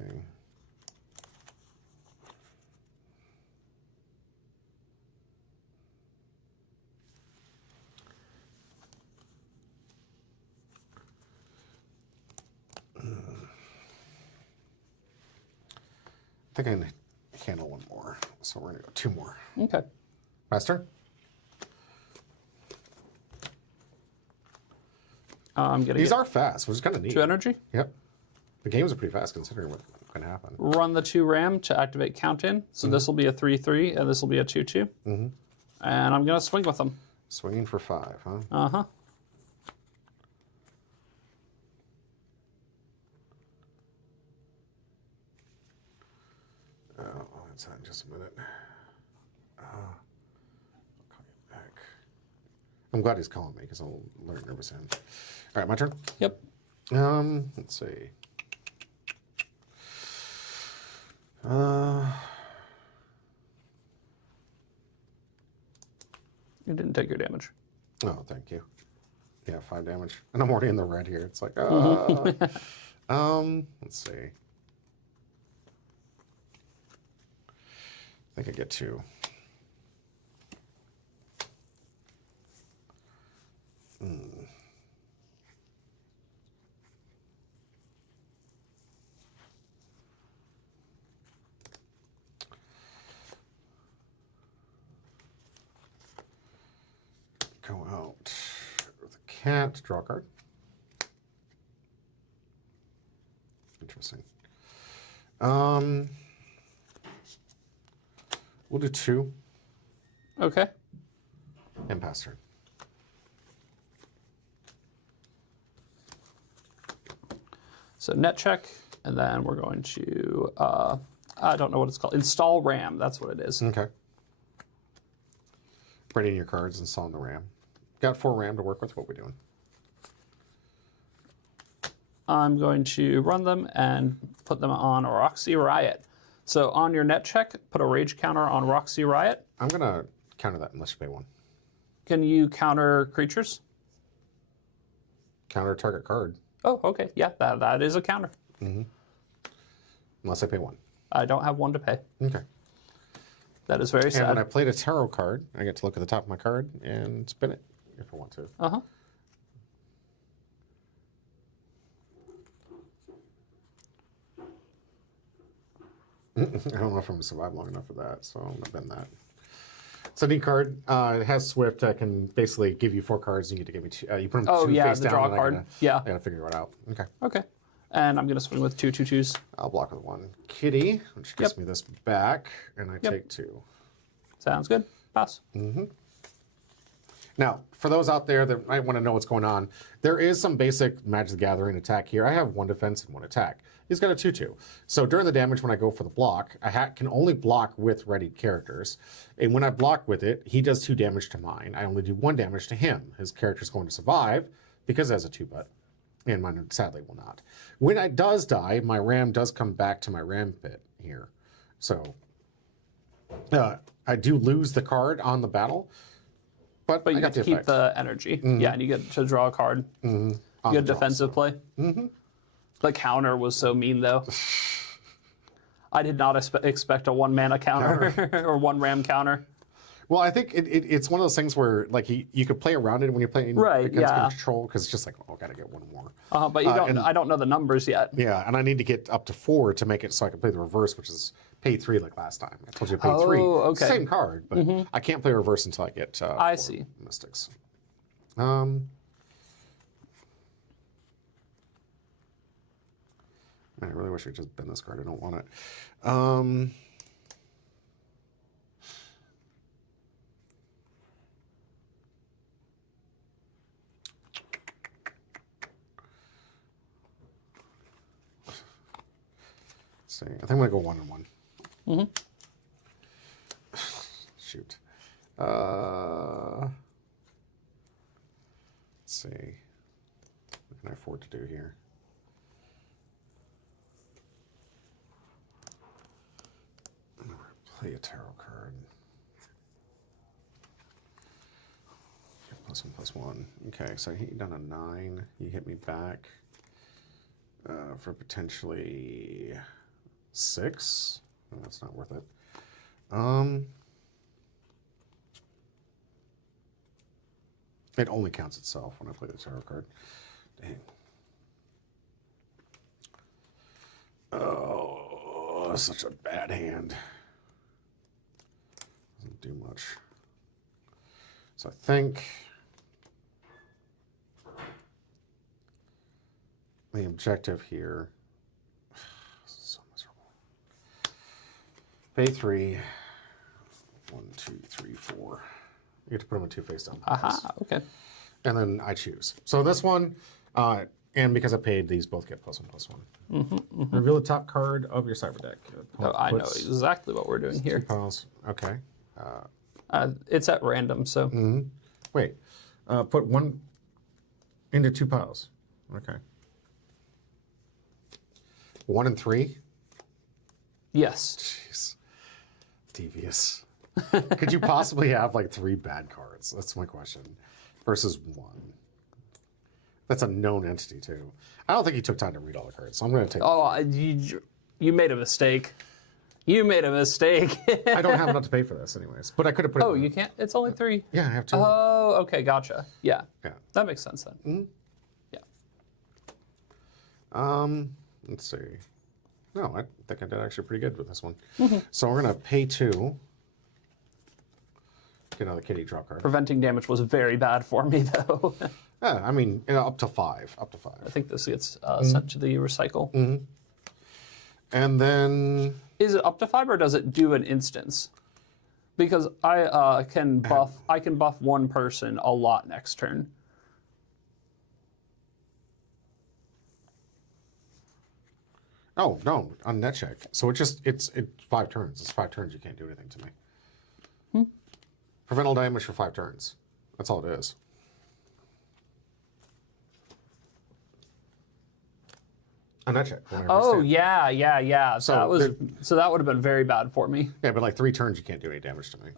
think I can handle one more. So we're going to go 2 more. Okay. Master? I'm gonna These get are fast, which is kind of neat. 2 energy. Yep. The games are pretty fast considering what can happen. Run the 2 ram to activate count in. So this will be a 3/3, and this will be a 2/2. And I'm gonna swing with them. Swinging for 5, huh? Uh-huh. Oh, that's not in just a minute. I'll call you back. I'm glad he's calling me because I'll learn nervous end. All right, my turn. Yep. Let's see. You didn't take your damage. Oh, thank you. Yeah, 5 damage, and I'm already in the red here. It's like, let's see. I think I get 2. Go out with a cat, draw a card. Interesting. We'll do 2 Okay. and pass turn. So net check, and then we're going to, I don't know what it's called. Install RAM, that's what it is. Okay. Writing your cards, installing the RAM. Got 4 RAM to work with. What we doing? I'm going to run them and put them on Roxy Riot. So on your net check, put a rage counter on Roxy Riot. I'm going to counter that unless you pay 1. Can you counter creatures? Counter target card. Oh, okay. Yeah, that is a counter. Unless I pay 1. I don't have 1 to pay. Okay. That is very And sad. when I played a tarot card, I get to look at the top of my card and spin it if I want to. Uh-huh. I don't know if I'm going to survive long enough for that, so I'm going to bend that. It's a neat card. It has Swift that can basically give you 4 cards. You get to give me 2. You put them 2 face the down. draw and card. Yeah. I got to figure it out. Okay. Okay. And I'm going to swing with 2 2/2s. I'll block with 1 kitty, which gives me this back, and I take 2. Sounds good. Pass. Now, for those out there that might want to know what's going on, there is some basic Magic the Gathering attack here. I have 1 defense and 1 attack. He's got a 2/2. So during the damage, when I go for the block, I can only block with readied characters. And when I block with it, he does 2 damage to mine. I only do 1 damage to him. His character's going to survive because it has a 2-butt. And mine sadly will not. When it does die, my ram does come back to my ram pit here. So I do lose the card on the battle, but you I get got to keep the energy. Yeah, and you get to draw a card. Good defensive play. The counter was so mean, though. I did not expect a 1 mana counter or 1 ram counter. Well, I think it's one of those things where like you could play around it when you're playing against control because it's just like, oh, I gotta get 1 more. But you don't. I don't know the numbers yet. Yeah, and I need to get up to 4 to make it so I can play the reverse, which is pay 3 like last time. I told you to pay 3. Okay. Same card, but I can't play reverse until I get 4 I see. mystics. I really wish I could just bend this card. I don't want it. Let's see. I think I'm going to go 1 and 1. Shoot. Let's see. What can I afford to do here? I'm going to play a tarot card. +1/+1. Okay, so he done a 9. You hit me back for potentially 6. Oh, that's not worth it. It only counts itself when I play the tarot card. Dang. Oh, it's such a bad hand. Doesn't do much. So I think the objective here. This is so miserable. Pay 3. 1, 2, 3, 4. You get to put them in 2 face down. Aha, okay. And then I choose. So this one, and because I paid, these both get +1/+1. Reveal the top card of your cyber deck. Oh, I know exactly what we're doing here. 2 piles. Okay. It's at random, so. Wait. Put 1 into 2 piles. Okay. 1 and 3? Yes. Jeez. Devious. Could you possibly have like 3 bad cards? That's my question. Versus 1. That's a known entity too. I don't think you took time to read all the cards, so I'm going to take. Oh, you made a mistake. You made a mistake. I don't have enough to pay for this, anyways. But I could have put. Oh, you can't. It's only 3. Yeah, I have 2. Oh, okay, gotcha. Yeah. Yeah. That makes sense then. Yeah. Let's see. No, I think I did actually pretty good with this one. So we're going to pay 2. Get another kitty draw card. Preventing damage was very bad for me, though. Yeah, I mean, up to 5. Up to 5. I think this gets sent to the recycle. And then. Is it up to 5 or does it do an instance? Because I can buff. I can buff one person a lot next turn. Oh no, on net check. So it's 5 turns. It's 5 turns. You can't do anything to me. Prevent all damage for 5 turns. That's all it is. On net check. Oh yeah. So that was that would have been very bad for me. Yeah, but like 3 turns, you can't do any damage to me.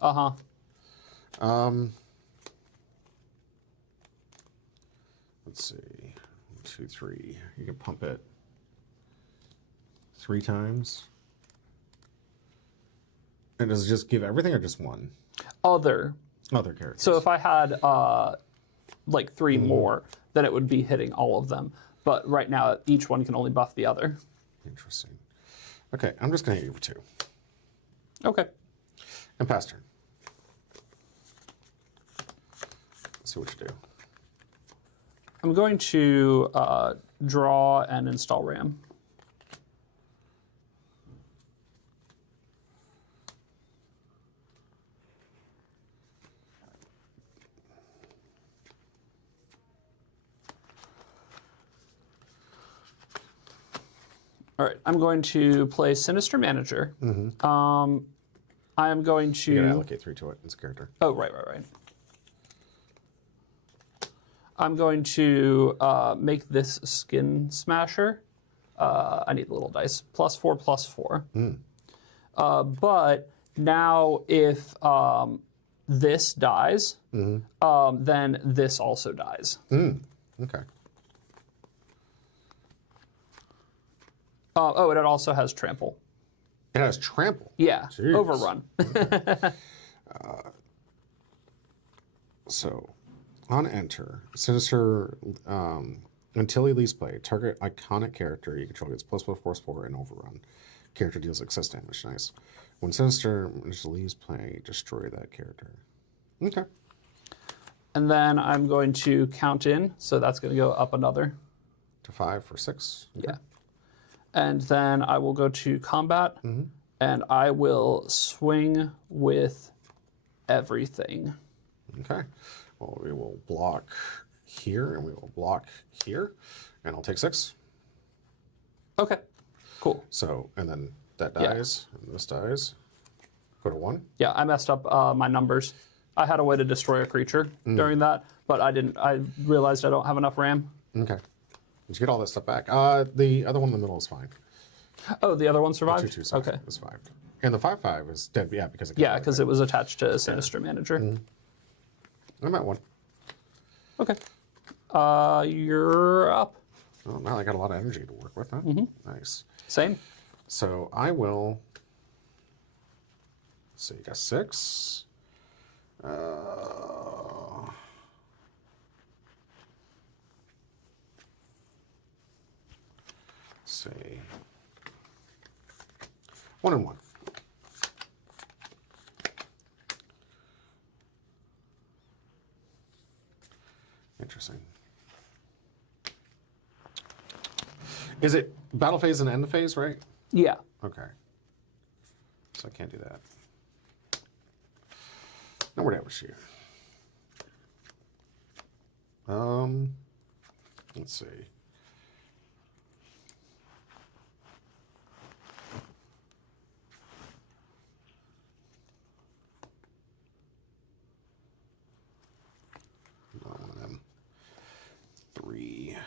Let's see. 1, 2, 3. You can pump it 3 times. And does it just give everything or just 1? Other characters. So if I had like 3 more, then it would be hitting all of them. But right now, each one can only buff the other. Interesting. Okay, I'm just going to hit you for 2. Okay. And pass turn. Let's see what you do. I'm going to draw and install RAM. All right, I'm going to play Sinister Manager. I am going to... You're going to allocate 3 to it. It's a character. Oh, right. I'm going to make this Skin Smasher. I need a little dice. +4/+4. But now if this dies, then this also dies. Okay. Oh, and it also has Trample. It has Trample? Yeah, Jeez. Overrun. So, on enter, Sinister, until he leaves play, target iconic character you control gets +4/+4 and Overrun. Character deals excess damage. Nice. When Sinister leaves play, destroy that character. Okay. And then I'm going to count in, so that's going to go up another. To 5 for 6? Okay. Yeah. And then I will go to combat, and I will swing with everything. Okay. Well, we will block here, and we will block here, and I'll take 6. Okay, cool. So, and then that dies, and this dies. Go to 1. Yeah, I messed up my numbers. I had a way to destroy a creature during that, but I didn't. I realized I don't have enough RAM. Okay. Did you get all that stuff back? The other one in the middle is fine. Oh, the other one survived? The 2/2 okay. is 5. And the 5/5 is dead, yeah, because it because it was attached to Sinister Manager. I'm at 1. Okay. You're up. Well, now I got a lot of energy to work with, huh? Nice. Same. So I will. Let's see, you got 6. Let's see. 1 and 1. Interesting. Is it battle phase and end phase, right? Yeah. Okay. So I can't do that. Now where did I shoot? Let's see. One of them. 3,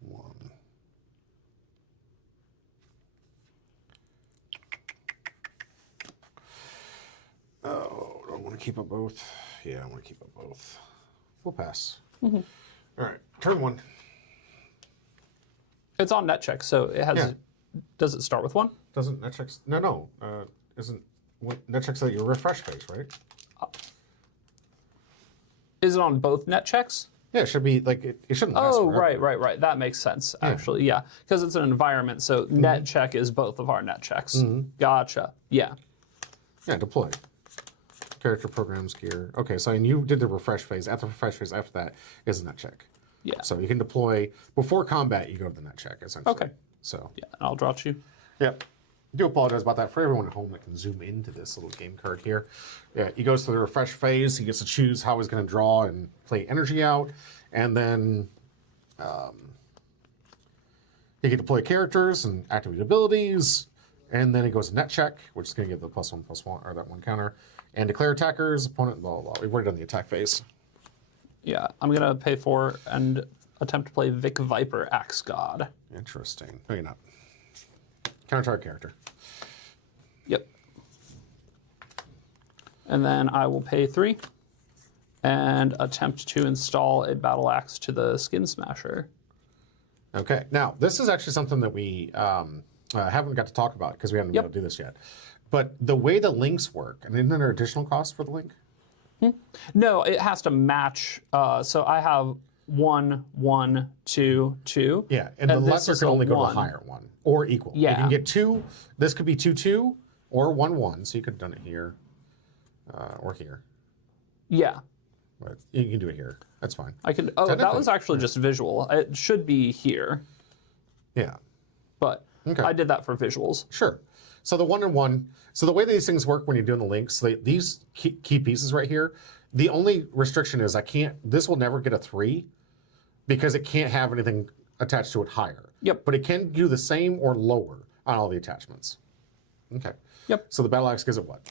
1. Oh, do I want to keep up both? Yeah, I want to keep up both. We'll pass. All right, turn 1. It's on net check, so it has. Yeah. Does it start with 1? Doesn't net checks? No. Isn't net checks at your refresh phase, right? Is it on both net checks? Yeah, it should be like it shouldn't last Oh, forever. right. That makes sense, actually. Yeah, because it's an environment, so net check is both of our net checks. Gotcha. Yeah. Yeah, deploy. Character programs gear. Okay, so and you did the refresh phase. At the refresh phase after that is the net check. Yeah. So you can deploy before combat. You go to the net check essentially. Okay. So Yeah, I'll draw 2. Yep. I do apologize about that for everyone at home that can zoom into this little game card here. Yeah, he goes through the refresh phase. He gets to choose how he's going to draw and play energy out, and then he can deploy characters and activate abilities, and then he goes to net check, which is going to give the +1/+1 or that 1 counter, and declare attackers, opponent, blah blah blah. We've already done the attack phase. Yeah, I'm gonna pay 4 and attempt to play Vic Viper Axe God. Interesting. No, you're not. Counter target character. Yep. And then I will pay 3 and attempt to install a battle axe to the Skin Smasher. Okay. Now, this is actually something that we haven't got to talk about because we haven't been able to do this yet. But the way the links work, and isn't there additional costs for the link? No, it has to match. So I have 1, 1, 2, 2. Yeah, and the this lesser is can a only go to 1. the higher one or equal. You Yeah. can get 2. This could be 2, 2 or 1, 1. So you could have done it here or here. Yeah. But you can do it here. That's fine. I could. Oh, that was actually just visual. It should be here, Yeah. but Okay. I did that for visuals. Sure. So the 1 and 1. So the way these things work when you're doing the links, these key pieces right here, the only restriction is this will never get a 3 because it can't have anything attached to it higher. Yep. But it can do the same or lower on all the attachments. Okay. Yep. So the battle axe gives it what?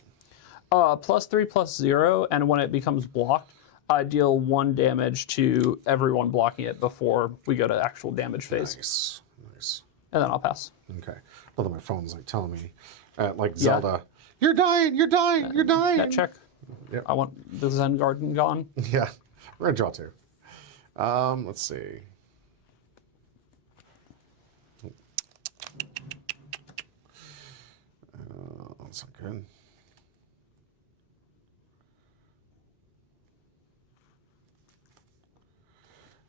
+3/+0, and when it becomes blocked, I deal 1 damage to everyone blocking it before we go to actual damage phase, Nice. and then I'll pass. Okay. Although my phone's like telling me, like Zelda, you're dying. Net check. Yep. I want the Zen Garden gone. Yeah. We're gonna draw 2. Let's see. That's not good.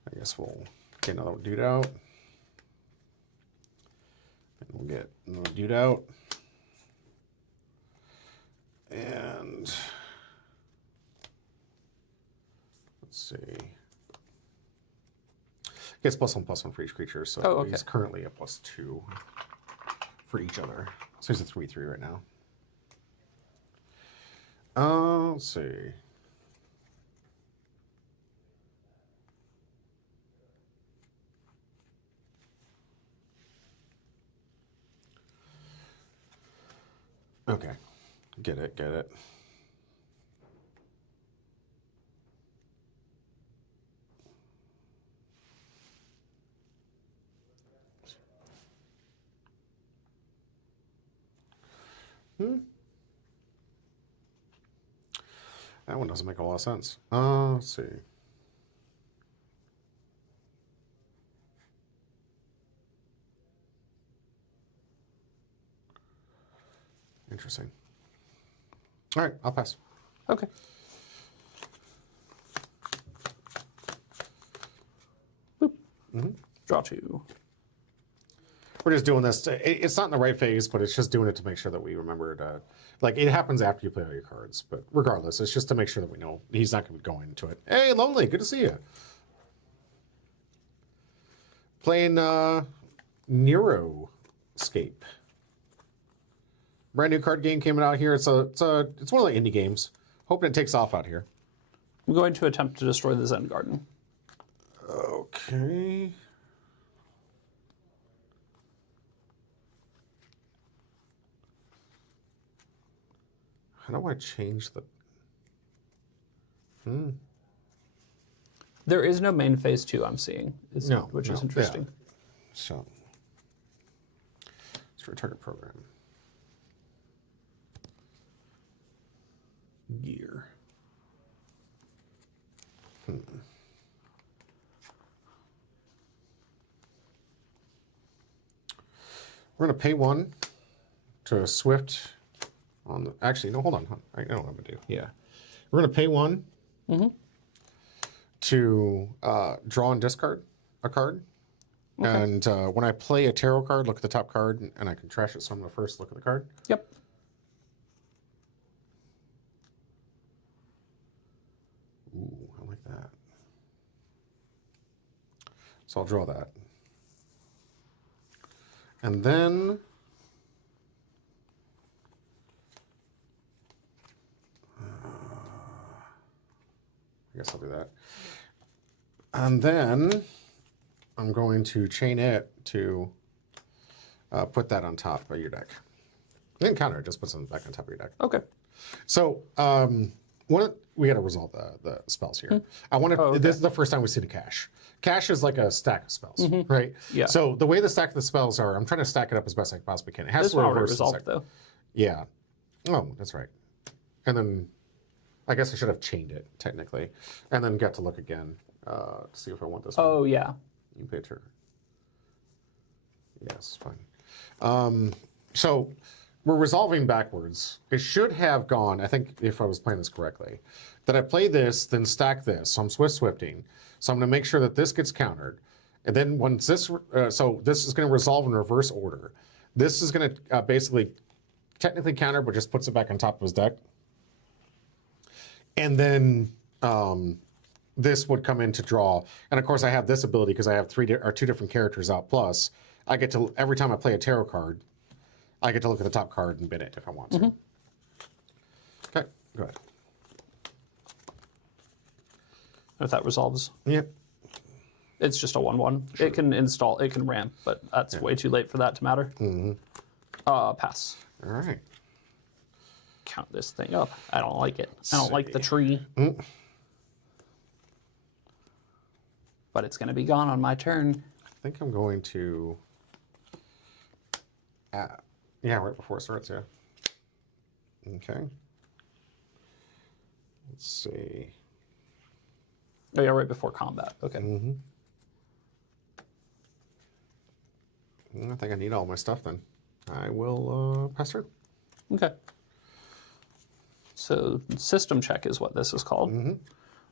I guess we'll get another dude out. And we'll get another dude out. And let's see. Gets +1/+1 for each creature, so Oh, okay. he's currently a +2 for each other. So he's a 3/3 right now. Let's see. Okay. Get it. That one doesn't make a lot of sense. Let's see. Interesting. All right, I'll pass. Okay. Boop. Draw 2. we're just doing this. It's not in the right phase, but it's just doing it to make sure that we remember to, like, it happens after you play all your cards. But regardless, it's just to make sure that we know he's not going to be going into it. Hey, Lonely, good to see you. Playing Neur Escape. Brand new card game came out here. It's one of the indie games. Hoping it takes off out here. I'm going to attempt to destroy the Zen Garden. Okay. How do I change the... There is no main phase 2 I'm seeing, which is interesting. Yeah. So, let's target program. Gear. We're going to pay 1 to a Swift on the... Actually, no, hold on. I know what I'm going to do. Yeah. We're going to pay 1 to draw and discard a card. Okay. And when I play a tarot card, look at the top card, and I can trash it, so I'm going to first look at the card. Yep. Ooh, I like that. So I'll draw that. And then... I guess I'll do that. And then I'm going to chain it to put that on top of your deck. You didn't counter it, just put something back on top of your deck. Okay. So we got to resolve the spells here. I want to. Oh, okay. This is the first time we see the cache. Cache is like a stack of spells, right? Yeah. So the way the stack of the spells are, I'm trying to stack it up as best I possibly can. It has to reverse resolved though. Yeah. Oh, that's right. And then I guess I should have chained it technically, and then get to look again to see if I want this one. Oh yeah. You pay turn. Yes, fine. So we're resolving backwards. It should have gone, I think if I was playing this correctly, that I play this, then stack this. So I'm swifting. So I'm going to make sure that this gets countered. And then once this, so this is going to resolve in reverse order. This is going to basically technically counter, but just puts it back on top of his deck. And then this would come in to draw. And of course I have this ability because I have two different characters out. Plus I get to, every time I play a tarot card, I get to look at the top card and bid it if I want to. Okay, go ahead. If that resolves. Yep. It's just a 1/1. Sure. It can install, it can ramp, but that's way too late for that to matter. Pass. All right. Count this thing up. I don't like it. I don't like the tree. But it's going to be gone on my turn. I think I'm going to... yeah, right before it starts, yeah. Okay. Let's see. Oh yeah, right before combat. Okay. I think I need all my stuff then. I will pass through. Okay. So system check is what this is called. I'm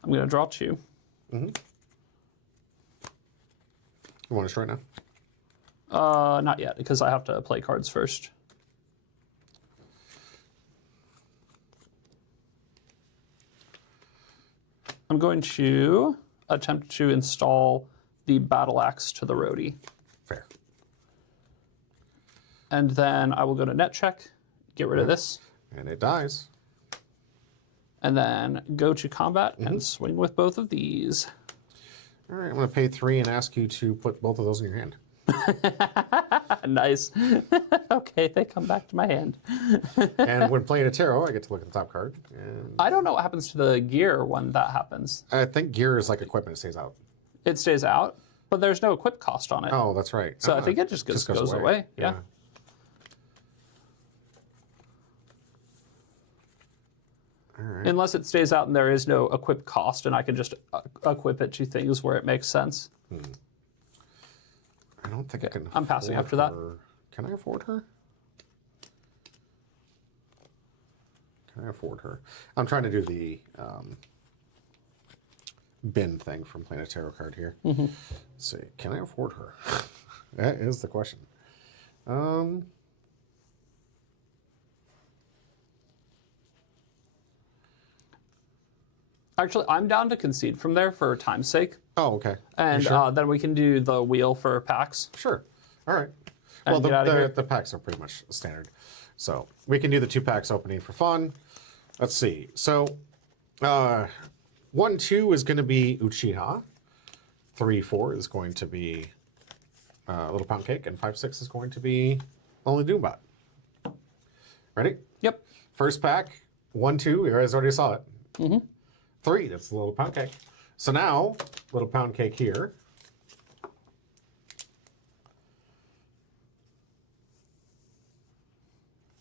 going to draw 2. You want to destroy it now? Not yet, because I have to play cards first. I'm going to attempt to install the battle axe to the roadie. Fair. And then I will go to net check, get rid of this. And it dies. And then go to combat and swing with both of these. All right, I'm going to pay 3 and ask you to put both of those in your hand. Nice. Okay, they come back to my hand. And when playing a tarot, I get to look at the top card. And I don't know what happens to the gear when that happens. I think gear is like equipment, it stays out. It stays out, but there's no equip cost on it. Oh, that's right. So I think it just goes away. Yeah. All right. Unless it stays out and there is no equip cost, and I can just equip it to things where it makes sense. I don't think I can. I'm passing after that. Can I afford her? Can I afford her? I'm trying to do the bin thing from playing a tarot card here. Let's see. Can I afford her? That is the question. Actually, I'm down to concede from there for time's sake. Oh, okay. And then we can do the wheel for packs. Sure. All right. And Well, get out of here. the packs are pretty much standard. So we can do the 2 packs opening for fun. Let's see. So 1, 2 is going to be Uchiha. 3, 4 is going to be Little Pound Cake. And 5, 6 is going to be Only Doombot. Ready? Yep. First pack, 1, 2. You guys already saw it. 3, that's the Little Pound Cake. So now, Little Pound Cake here.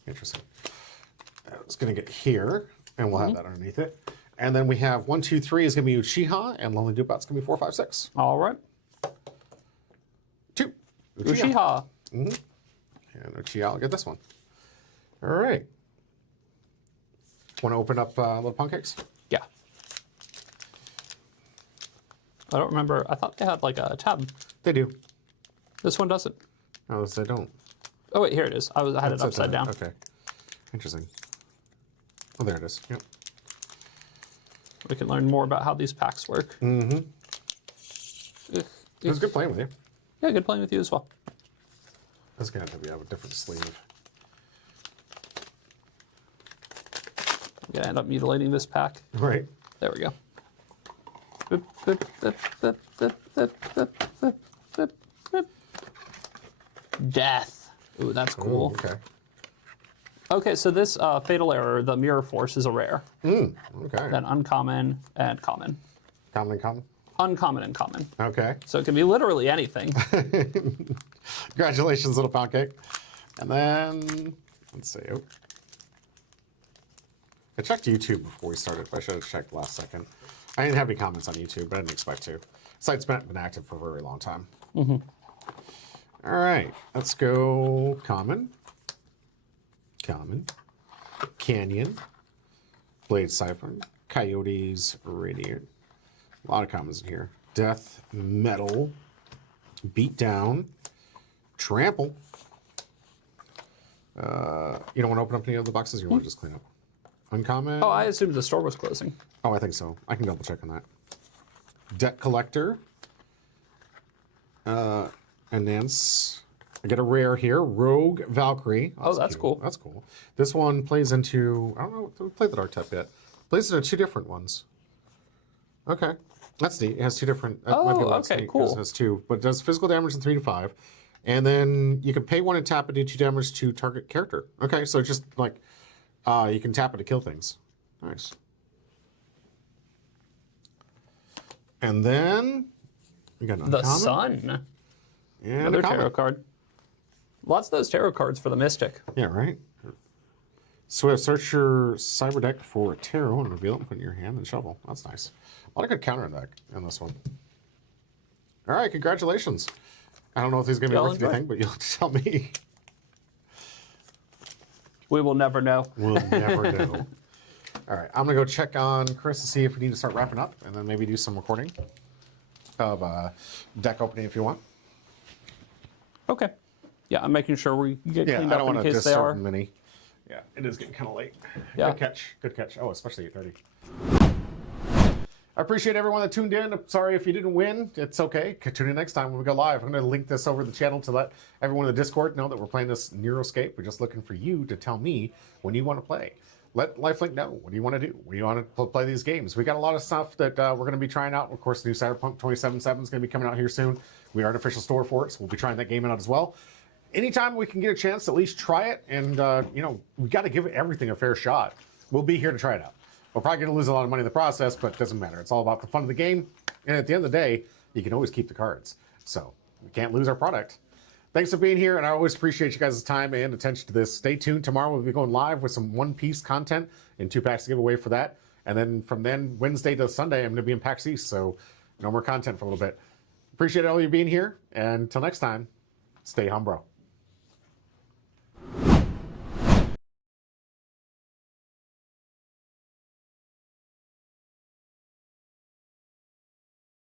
Interesting. It's going to get here, and we'll have that underneath it. And then we have 1, 2, 3 is going to be Uchiha, and Lonely Doobot's going to be 4, 5, 6. All right. 2. Uchiha. And Uchiha, I'll get this one. All right. Want to open up Little Pound Cakes? Yeah. I don't remember. I thought they had like a tab. They do. This one doesn't. Oh, they don't. Oh, wait, here it is. I had it upside down. Okay. Interesting. Oh, there it is. Yep. We can learn more about how these packs work. It was good playing with you. Yeah, good playing with you as well. That's going to have to be a different sleeve. I'm going to end up mutilating this pack. Right. There we go. Death. Ooh, that's cool. Ooh, okay. Okay, so this Fatal Error, the Mirror Force, is a rare. Okay. Then uncommon and common. Common and common? Uncommon and common. Okay. So it can be literally anything. Congratulations, Little Pound Cake. And then, let's see. Oh. I checked YouTube before we started, but I should have checked last second. I didn't have any comments on YouTube, but I didn't expect to. The site's been active for a very long time. All right, let's go common. Common. Canyon. Blade Siphon. Coyotes. Radiant. A lot of commons in here. Death. Metal. Beat Down. Trample. You don't want to open up any of the boxes? You want to just clean up? Uncommon. Oh, I assumed the store was closing. Oh, I think so. I can double check on that. Debt Collector. Enhance. I get a rare here. Rogue Valkyrie. Oh, that's cute. cool. That's cool. This one plays into, I don't know, we played that archetype yet. Plays into 2 different ones. Okay. That's neat. It has 2 different. That might be why it's okay, neat, 'cause cool. It has 2, but it does physical damage in 3 to 5. And then you can pay 1 and tap it, do 2 damage to target character. Okay, so just like, you can tap it to kill things. Nice. And then we got an The uncommon. Sun. And Another a common. tarot card. Lots of those tarot cards for the Mystic. Yeah, right. So search your cyber deck for a tarot and reveal it and put it in your hand and shuffle. That's nice. A lot of good counter deck in this one. All right, congratulations. I don't know if these are going to be Y'all worth enjoy. anything, but you'll have to tell me. We will never know. We'll never know. All right, I'm going to go check on Chris to see if we need to start wrapping up and then maybe do some recording of deck opening if you want. Okay. Yeah, I'm making sure we get Yeah, cleaned I up don't in want to case they are. disturb many. Yeah, it is getting kind of late. Yeah. Good catch. Good catch. Oh, especially 8:30. I appreciate everyone that tuned in. I'm sorry if you didn't win. It's okay. Tune in next time when we go live. I'm going to link this over the channel to let everyone in the Discord know that we're playing this Neuroscape. We're just looking for you to tell me when you want to play. Let Lifelink know. What do you want to do? When you want to play these games? We got a lot of stuff that we're going to be trying out. Of course, the new Cyberpunk 2077 is going to be coming out here soon. We are an official store for it, so we'll be trying that game out as well. Anytime we can get a chance, at least try it. And, we got to give everything a fair shot. We'll be here to try it out. We're probably going to lose a lot of money in the process, but it doesn't matter. It's all about the fun of the game. And at the end of the day, you can always keep the cards. So we can't lose our product. Thanks for being here, and I always appreciate you guys' time and attention to this. Stay tuned. Tomorrow we'll be going live with some One Piece content and 2 packs to give away for that. And then from then, Wednesday to Sunday, I'm going to be in PAX East, so no more content for a little bit. Appreciate all you being here, and until next time, stay humbro.